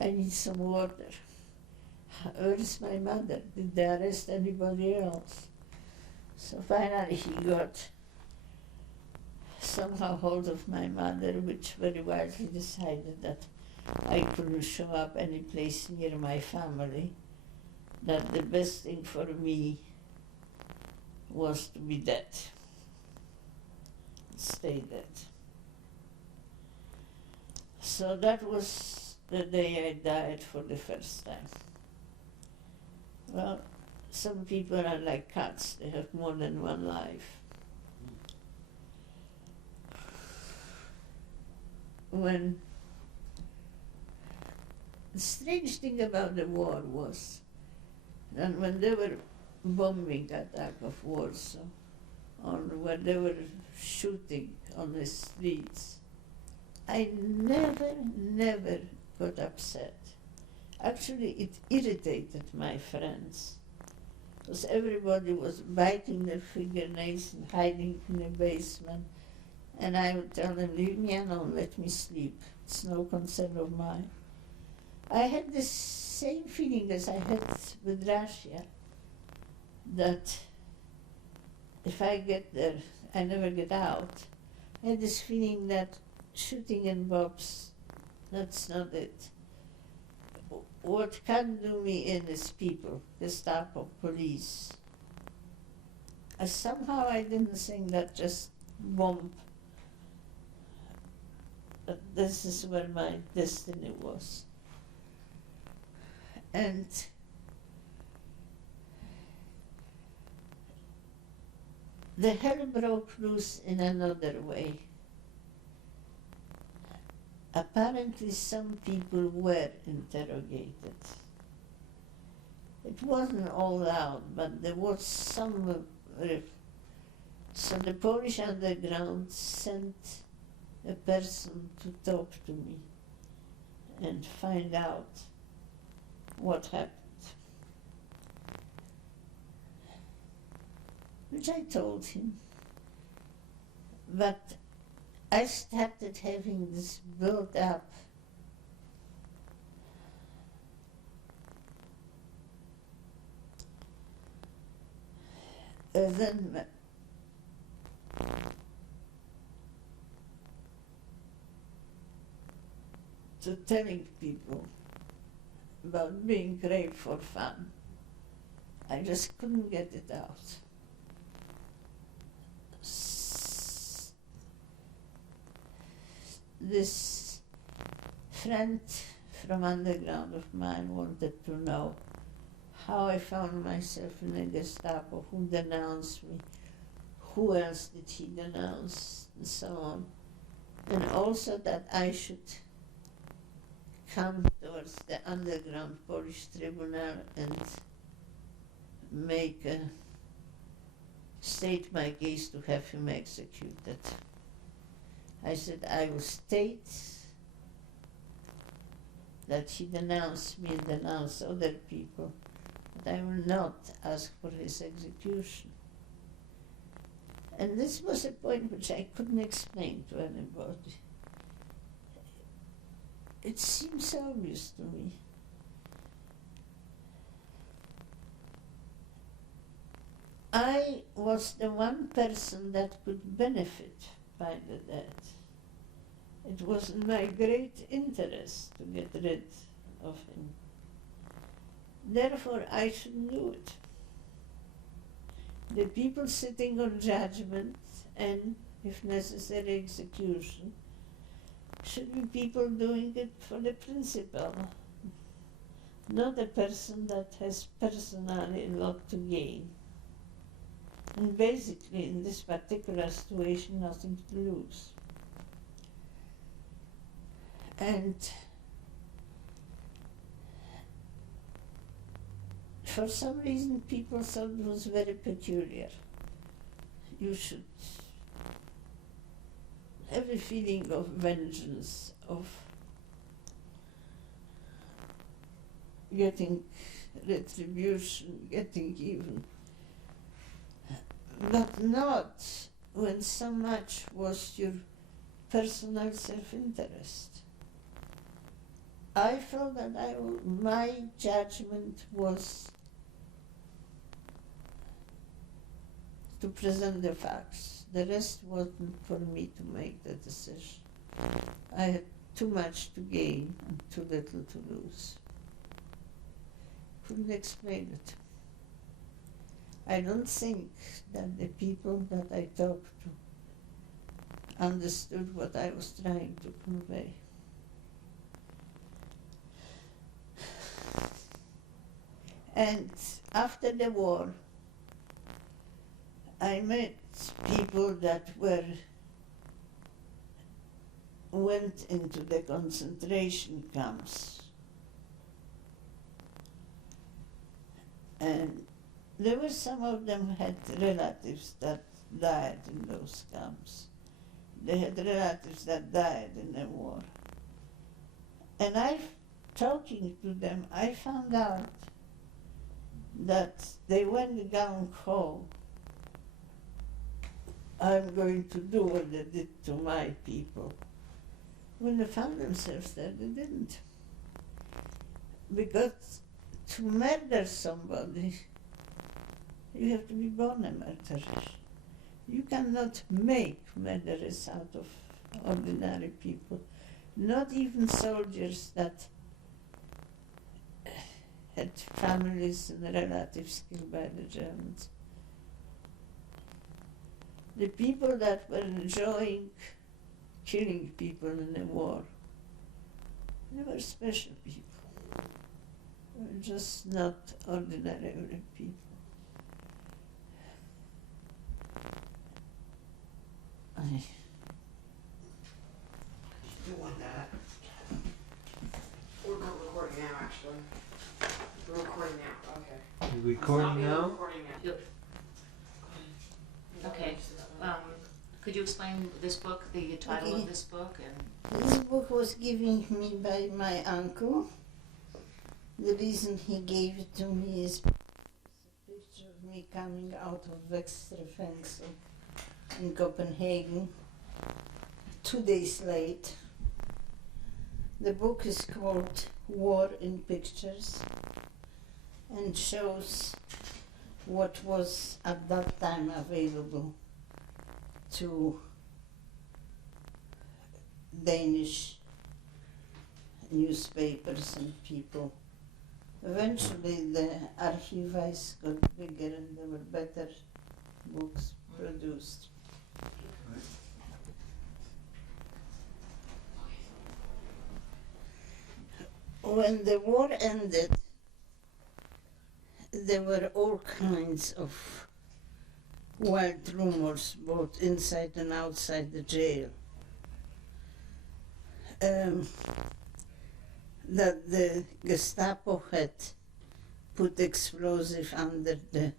"I need some water." "Where is my mother? Did they arrest anybody else?" So finally he got somehow hold of my mother, which very wisely decided that I couldn't show up any place near my family, that the best thing for me was to be dead, stay dead. So that was the day I died for the first time. Well, some people are like cats, they have more than one life. The strange thing about the war was that when they were bombing attack of Warsaw, or when they were shooting on the streets, I never got upset. Actually, it irritated my friends, because everybody was biting their fingernails and hiding in the basement, and I would tell them, "Leave me alone, let me sleep. It's no concern of mine." I had the same feeling as I had with Russia, that if I get there, I never get out. I had this feeling that shooting and bombs, that's not it. What can do me in is people, Gestapo, police. Somehow I didn't think that just bomb, that this is where my destiny was. And the hell broke loose in another way. Apparently some people were interrogated. It wasn't all out, but there was some. So the Polish underground sent a person to talk to me and find out what happened. Which I told him. But I started having this built up then to telling people about being raped for fun. I just couldn't get it out. This friend from underground of mine wanted to know how I found myself in the Gestapo, who denounced me, who else did he denounce, and so on. And also that I should come towards the underground Polish tribunal and state my case to have him executed. I said I will state that he denounced me and denounced other people, but I will not ask for his execution. And this was a point which I couldn't explain to anybody. it seems obvious to me. I was the one person that could benefit by the death. It was my great interest to get rid of him. Therefore, I should do it. The people sitting on judgment and, if necessary, execution should be people doing it for the principle, not a person that has personally a lot to gain. And basically, in this particular situation, nothing to lose. And for some reason, people thought it was very peculiar. You should have a feeling of vengeance, of getting retribution, getting even, but not when so much was your personal self-interest. I felt that my judgment was to present the facts. The rest wasn't for me to make the decision. I had too much to gain and too little to lose. Couldn't explain it. I don't think that the people that I talked to understood what I was trying to convey. And after the war, I met people that went into the concentration camps. And there were some of them had relatives that died in those camps. They had relatives that died in the war. And talking to them, I found out that they went gung-ho. I'm going to do what they did to my people. When they found themselves there, they didn't. Because to murder somebody, you have to be born a murderer. You cannot make murderers out of ordinary people. Not even soldiers that had families and relatives killed by the Germans. The people that were enjoying killing people in the war, they were special people. They were just not ordinary people. You want that? We're recording now, actually. We're recording now. Okay. You recording now? We're recording now. Okay. Could you explain this book, the title Okay. of this book? And This book was given me by my uncle. The reason he gave it to me is a picture of me coming out of Växtrefängsel in Copenhagen 2 days late. The book is called War in Pictures and shows what was at that time available to Danish newspapers and people. Eventually the archives got bigger and there were better books produced. When the war ended, there were all kinds of wild rumors, both inside and outside the jail, that the Gestapo had put explosive under the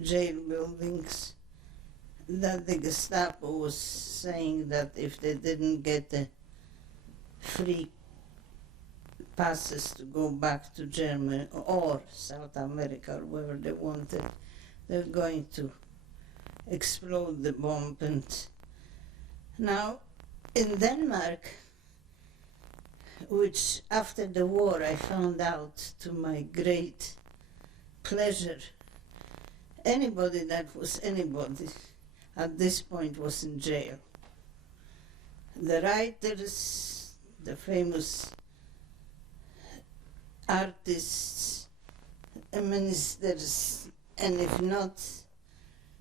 jail buildings, that the Gestapo was saying that if they didn't get the free passes to go back to Germany or South America or wherever they wanted, they're going to explode the bomb. And now in Denmark which after the war I found out to my great pleasure. Anybody that was anybody at this point was in jail. The writers, the famous artists, ministers, and if not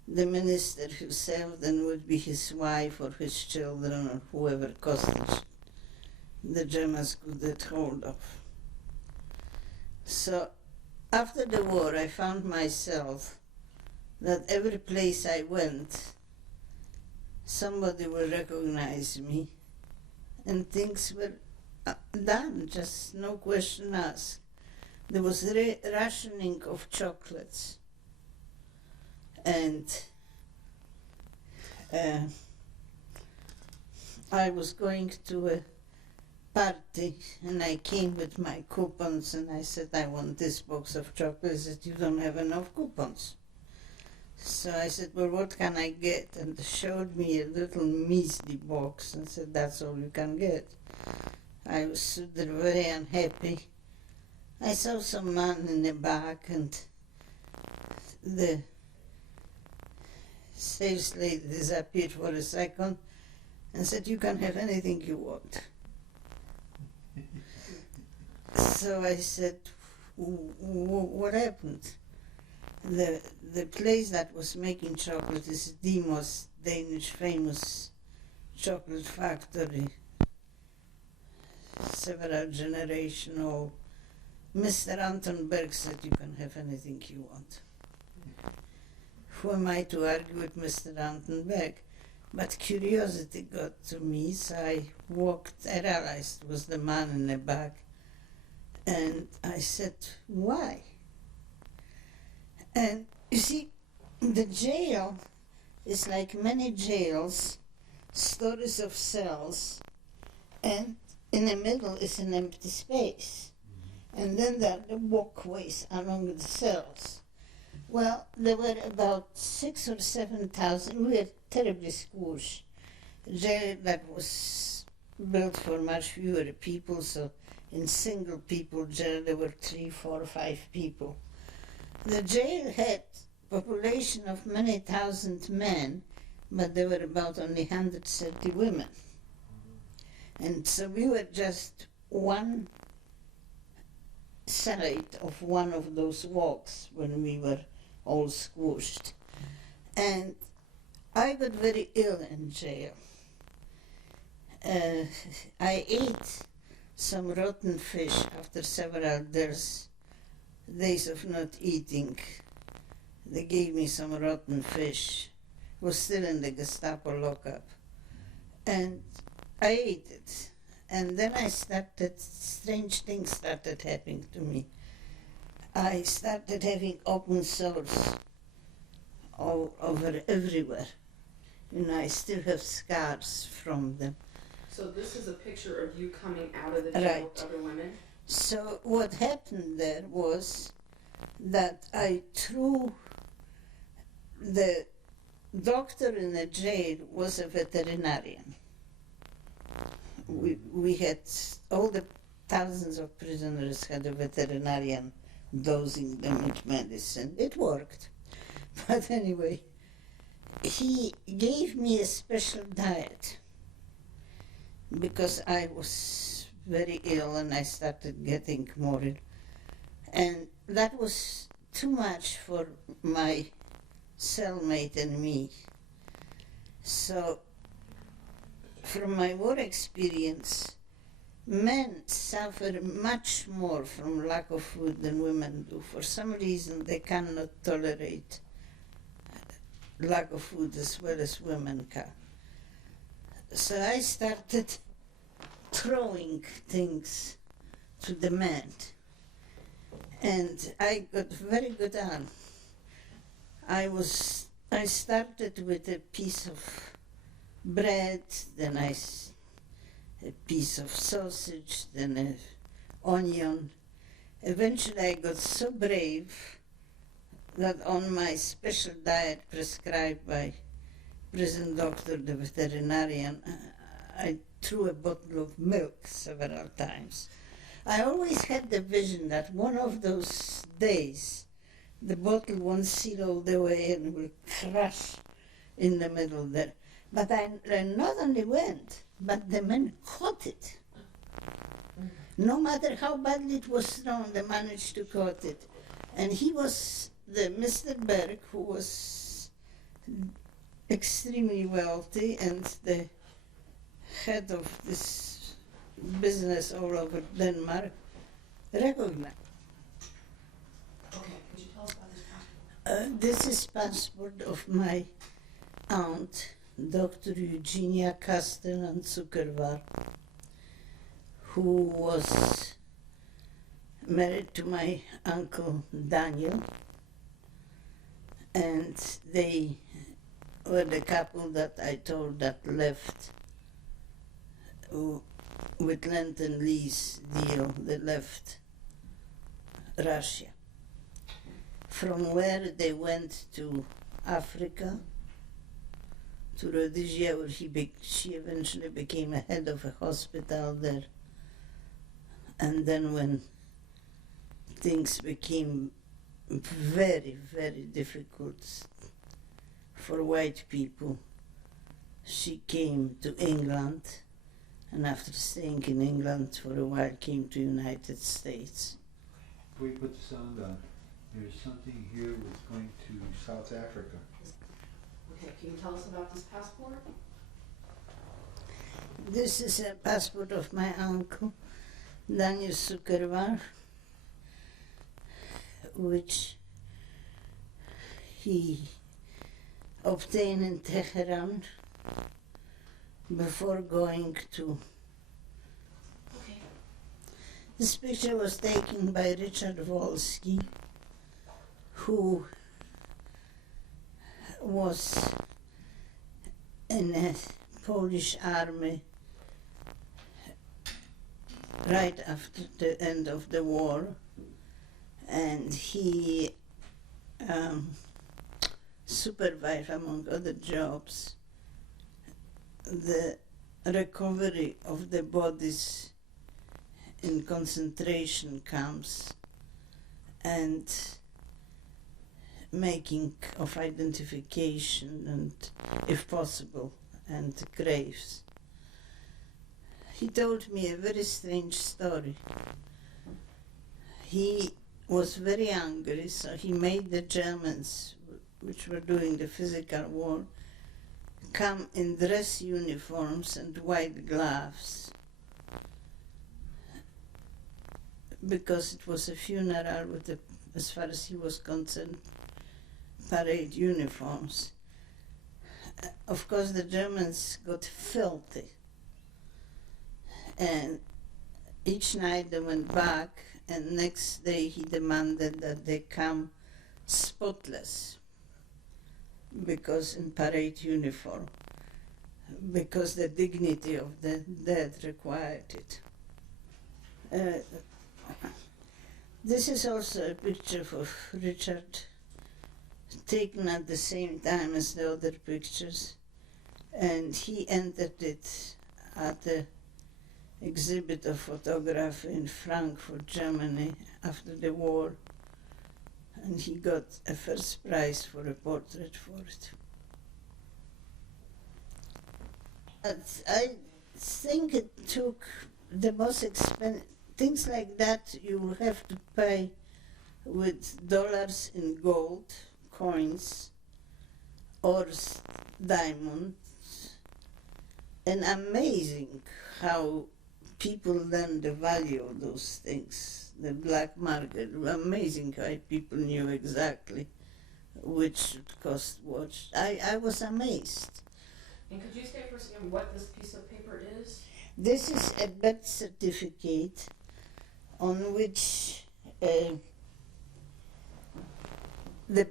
the minister himself, then would be his wife or his children or whoever hostage the Germans could get hold of. So after the war I found myself that every place I went somebody would recognize me and things were done, just no question asked. There was rationing of chocolates, and I was going to a party and I came with my coupons and I said, I want this box of chocolates. That you don't have enough coupons. So I said, well, what can I get? And they showed me a little measly box and said, that's all you can get. I was stood there very unhappy. I saw some man in the back and the sales lady disappeared for a second and said, you can have anything you want. So I said, what happened? The place that was making chocolate is the most Danish famous chocolate factory. Several generations old. Mr. Anton Berg said you can have anything you want. Who am I to argue with Mr. Anton Berg? But curiosity got to me, so I realized it was the man in the back, and I said, why? And you see, the jail is like many jails, stories of cells, and in the middle is an empty space. And then there are the walkways along the cells. Well, there were about 6,000 or 7,000. We were terribly squashed. A jail that was built for much fewer people, so in single people jail there were 3, 4, 5 people. The jail had population of many thousand men, but there were about only 130 women. And so we were just one side of one of those walks when we were all squashed. And I got very ill in jail. I ate some rotten fish after several days of not eating. They gave me some rotten fish. It was still in the Gestapo lockup. And I ate it. And then strange things started happening to me. I started having open sores all over everywhere. You know, I still have scars from them. So this is a picture of you coming out of the jail with other women? So what happened there was that I threw the doctor in the jail was a veterinarian. We had, all the thousands of prisoners had a veterinarian dosing them with medicine. It worked. But anyway, he gave me a special diet because I was very ill and I started getting more ill. And that was too much for my cellmate and me. So from my war experience, men suffer much more from lack of food than women do. For some reason, they cannot tolerate lack of food as well as women can. So I started throwing things to the men. And I got very good on. I started with a piece of bread, then a piece of sausage, then an onion. Eventually I got so brave that on my special diet prescribed by prison doctor, the veterinarian, I threw a bottle of milk several times. I always had the vision that one of those days the bottle won't seal all the way and will crash in the middle there. But I not only went, but the man caught it. No matter how badly it was thrown, they managed to caught it. And he was the Mr. Berg, who was extremely wealthy and the head of this business all over Denmark, recognized. Okay, could you tell us about this passport? This is passport of my aunt, Dr. Eugenia Castellan Zuckervar, who was married to my uncle Daniel, and they were the couple that I told that left with Lenten lease deal, they left Russia, from where they went to Africa, to Rhodesia, where she eventually became a head of a hospital there. And then when things became very, very difficult for white people, she came to England, and after staying in England for a while, came to United States. Before you put the sound on, there's something here with going to South Africa. Okay, can you tell us about this passport? This is a passport of my uncle, Daniel Zuckervar, which he obtained in Tehran before going to. Okay. This picture was taken by Richard Wolski, who was in a Polish army right after the end of the war, and he supervised, among other jobs, the recovery of the bodies in concentration camps and making of identification and, if possible, and graves. He told me a very strange story. He was very angry, so he made the Germans, which were doing the physical war, come in dress uniforms and white gloves, because it was a funeral with, as far as he was concerned, parade uniforms. Of course, the Germans got filthy, and each night they went back, and next day he demanded that they come spotless, because in parade uniform, because the dignity of the dead required it. This is also a picture of Richard, taken at the same time as the other pictures, and he entered it at the exhibit of photography in Frankfurt, Germany, after the war, and he got a first prize for a portrait for it. I think it took the most expensive, things like that you will have to pay with dollars in gold, coins, or diamonds, and amazing how people learn the value of those things. The black market, amazing how people knew exactly which should cost what. I was amazed. And could you state for a second what this piece of paper is? This is a birth certificate on which the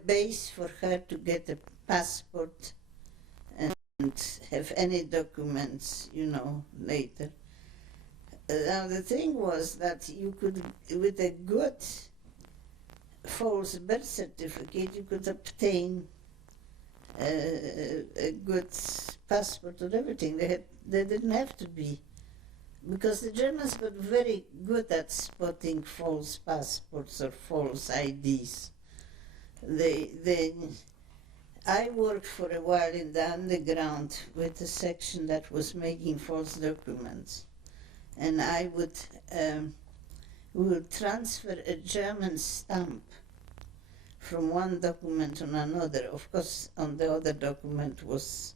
base for her to get a passport and have any documents, you know, later. Now the thing was that you could, with a good false birth certificate, you could obtain a good passport or everything. They didn't have to be, because the Germans got very good at spotting false passports or false IDs. I worked for a while in the underground with a section that was making false documents, and we would transfer a German stamp from one document to another. Of course, on the other document was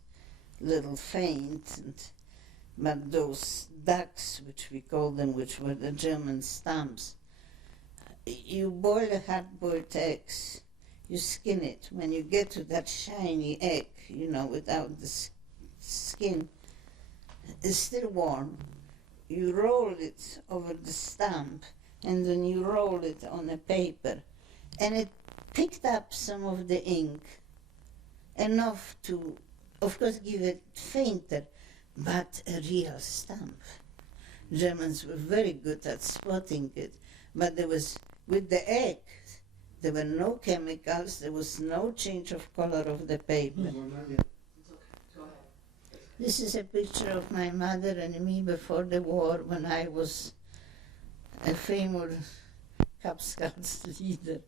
little faint, but those ducks, which we call them, which were the German stamps, you boil a hard-boiled eggs, you skin it. When you get to that shiny egg, without the skin, it's still warm. You roll it over the stamp, and then you roll it on a paper, and it picked up some of the ink, enough to, of course, give it fainter, but a real stamp. Germans were very good at spotting it, but with the egg, there were no chemicals, there was no change of color of the paper. It's okay. Go ahead. This is a picture of my mother and me before the war, when I was a famous Cub Scouts leader.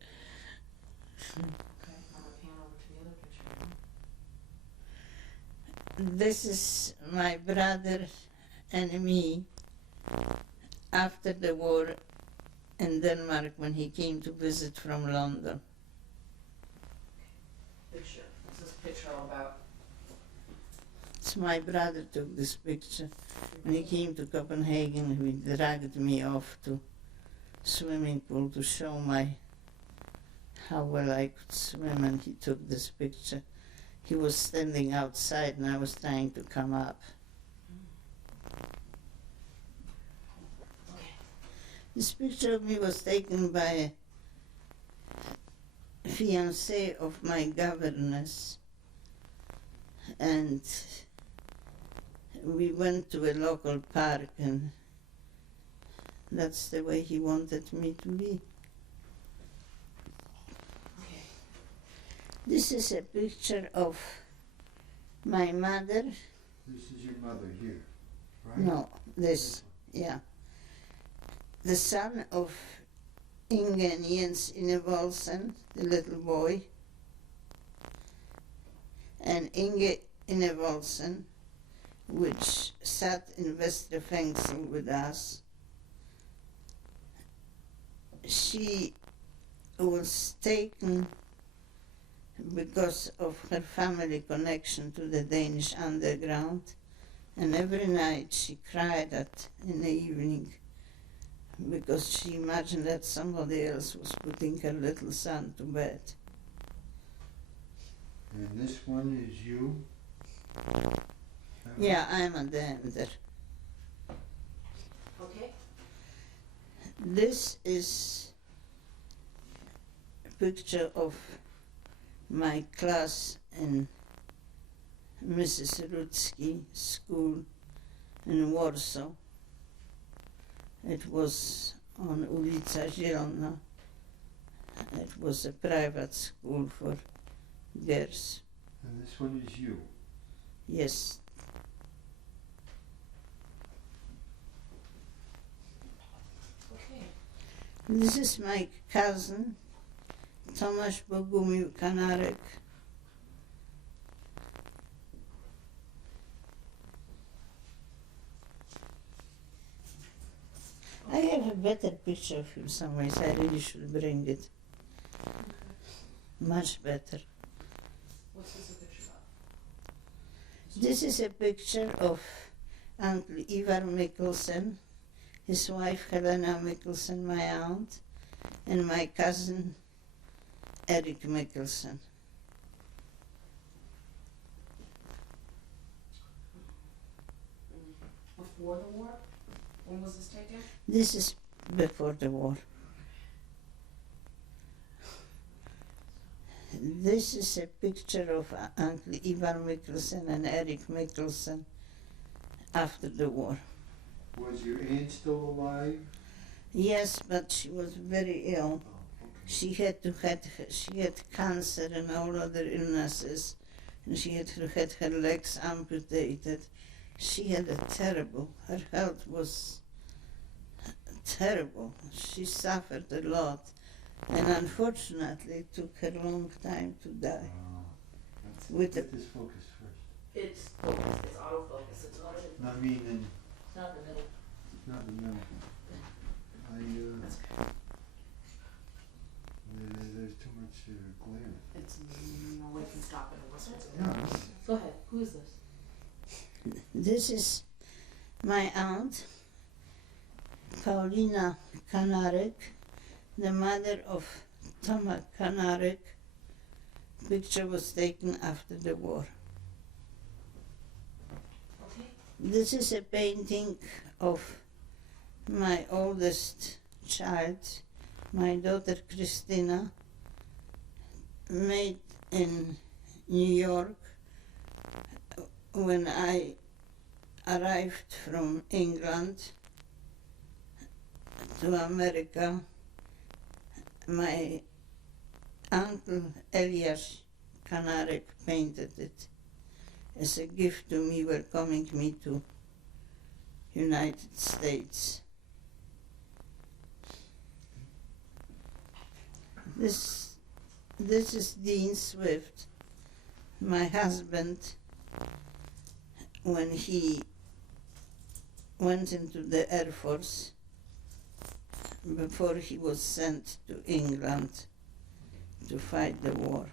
Okay, I'm gonna pan over to the other picture. This is my brother and me after the war in Denmark, when he came to visit from London. Picture. What's this picture all about? It's my brother took this picture. When he came to Copenhagen, he dragged me off to swimming pool to show how well I could swim, and he took this picture. He was standing outside and I was trying to come up. This picture of me was taken by a fiancé of my governess, and we went to a local park, and that's the way he wanted me to be. Okay. This is a picture of my mother. This is your mother here, right? No, this, yeah. The son of Inge and Jens Ingevoldsen, the little boy, and Inge Ingevoldsen, which sat in Vestre Fengsel with us. She was taken because of her family connection to the Danish underground, and every night she cried in the evening because she imagined that somebody else was putting her little son to bed. And this one is you? Yeah, I'm a dander. Okay. This is a picture of my class in Mrs. Rudzki school in Warsaw. It was on Ulica Zielona. It was a private school for girls. And this one is you? Yes. Okay. This is my cousin, Tomasz Bogumił Kanarek. I have a better picture of him somewhere, so I really should bring it. Much better. What's this a picture of? This is a picture of Uncle Ivar Mikkelsen, his wife Helena Mikkelsen, my aunt, and my cousin Erik Mikkelsen. Before the war? When was this taken? This is before the war. This is a picture of Uncle Ivar Mikkelsen and Erik Mikkelsen after the war. Was your aunt still alive? Yes, but she was very ill. Oh, okay. She had cancer and all other illnesses, and she had her legs amputated. She had a terrible, her health was terrible. She suffered a lot, and unfortunately it took her a long time to die. With Get this focus first. It's focused, it's autofocus, it's not. No, I mean, in, It's not the middle. not the middle. That's okay. There's too much glare. It's, no one can stop it unless it's. No, Go ahead, who is this? This is my aunt, Paulina Kanarek, the mother of Toma Kanarek. Picture was taken after the war. Okay. This is a painting of my oldest child, my daughter Christina, made in New York when I arrived from England to America. My uncle Elias Kanarek painted it as a gift to me welcoming me to United States. This is Dean Swift, my husband, when he went into the Air Force before he was sent to England to fight the war.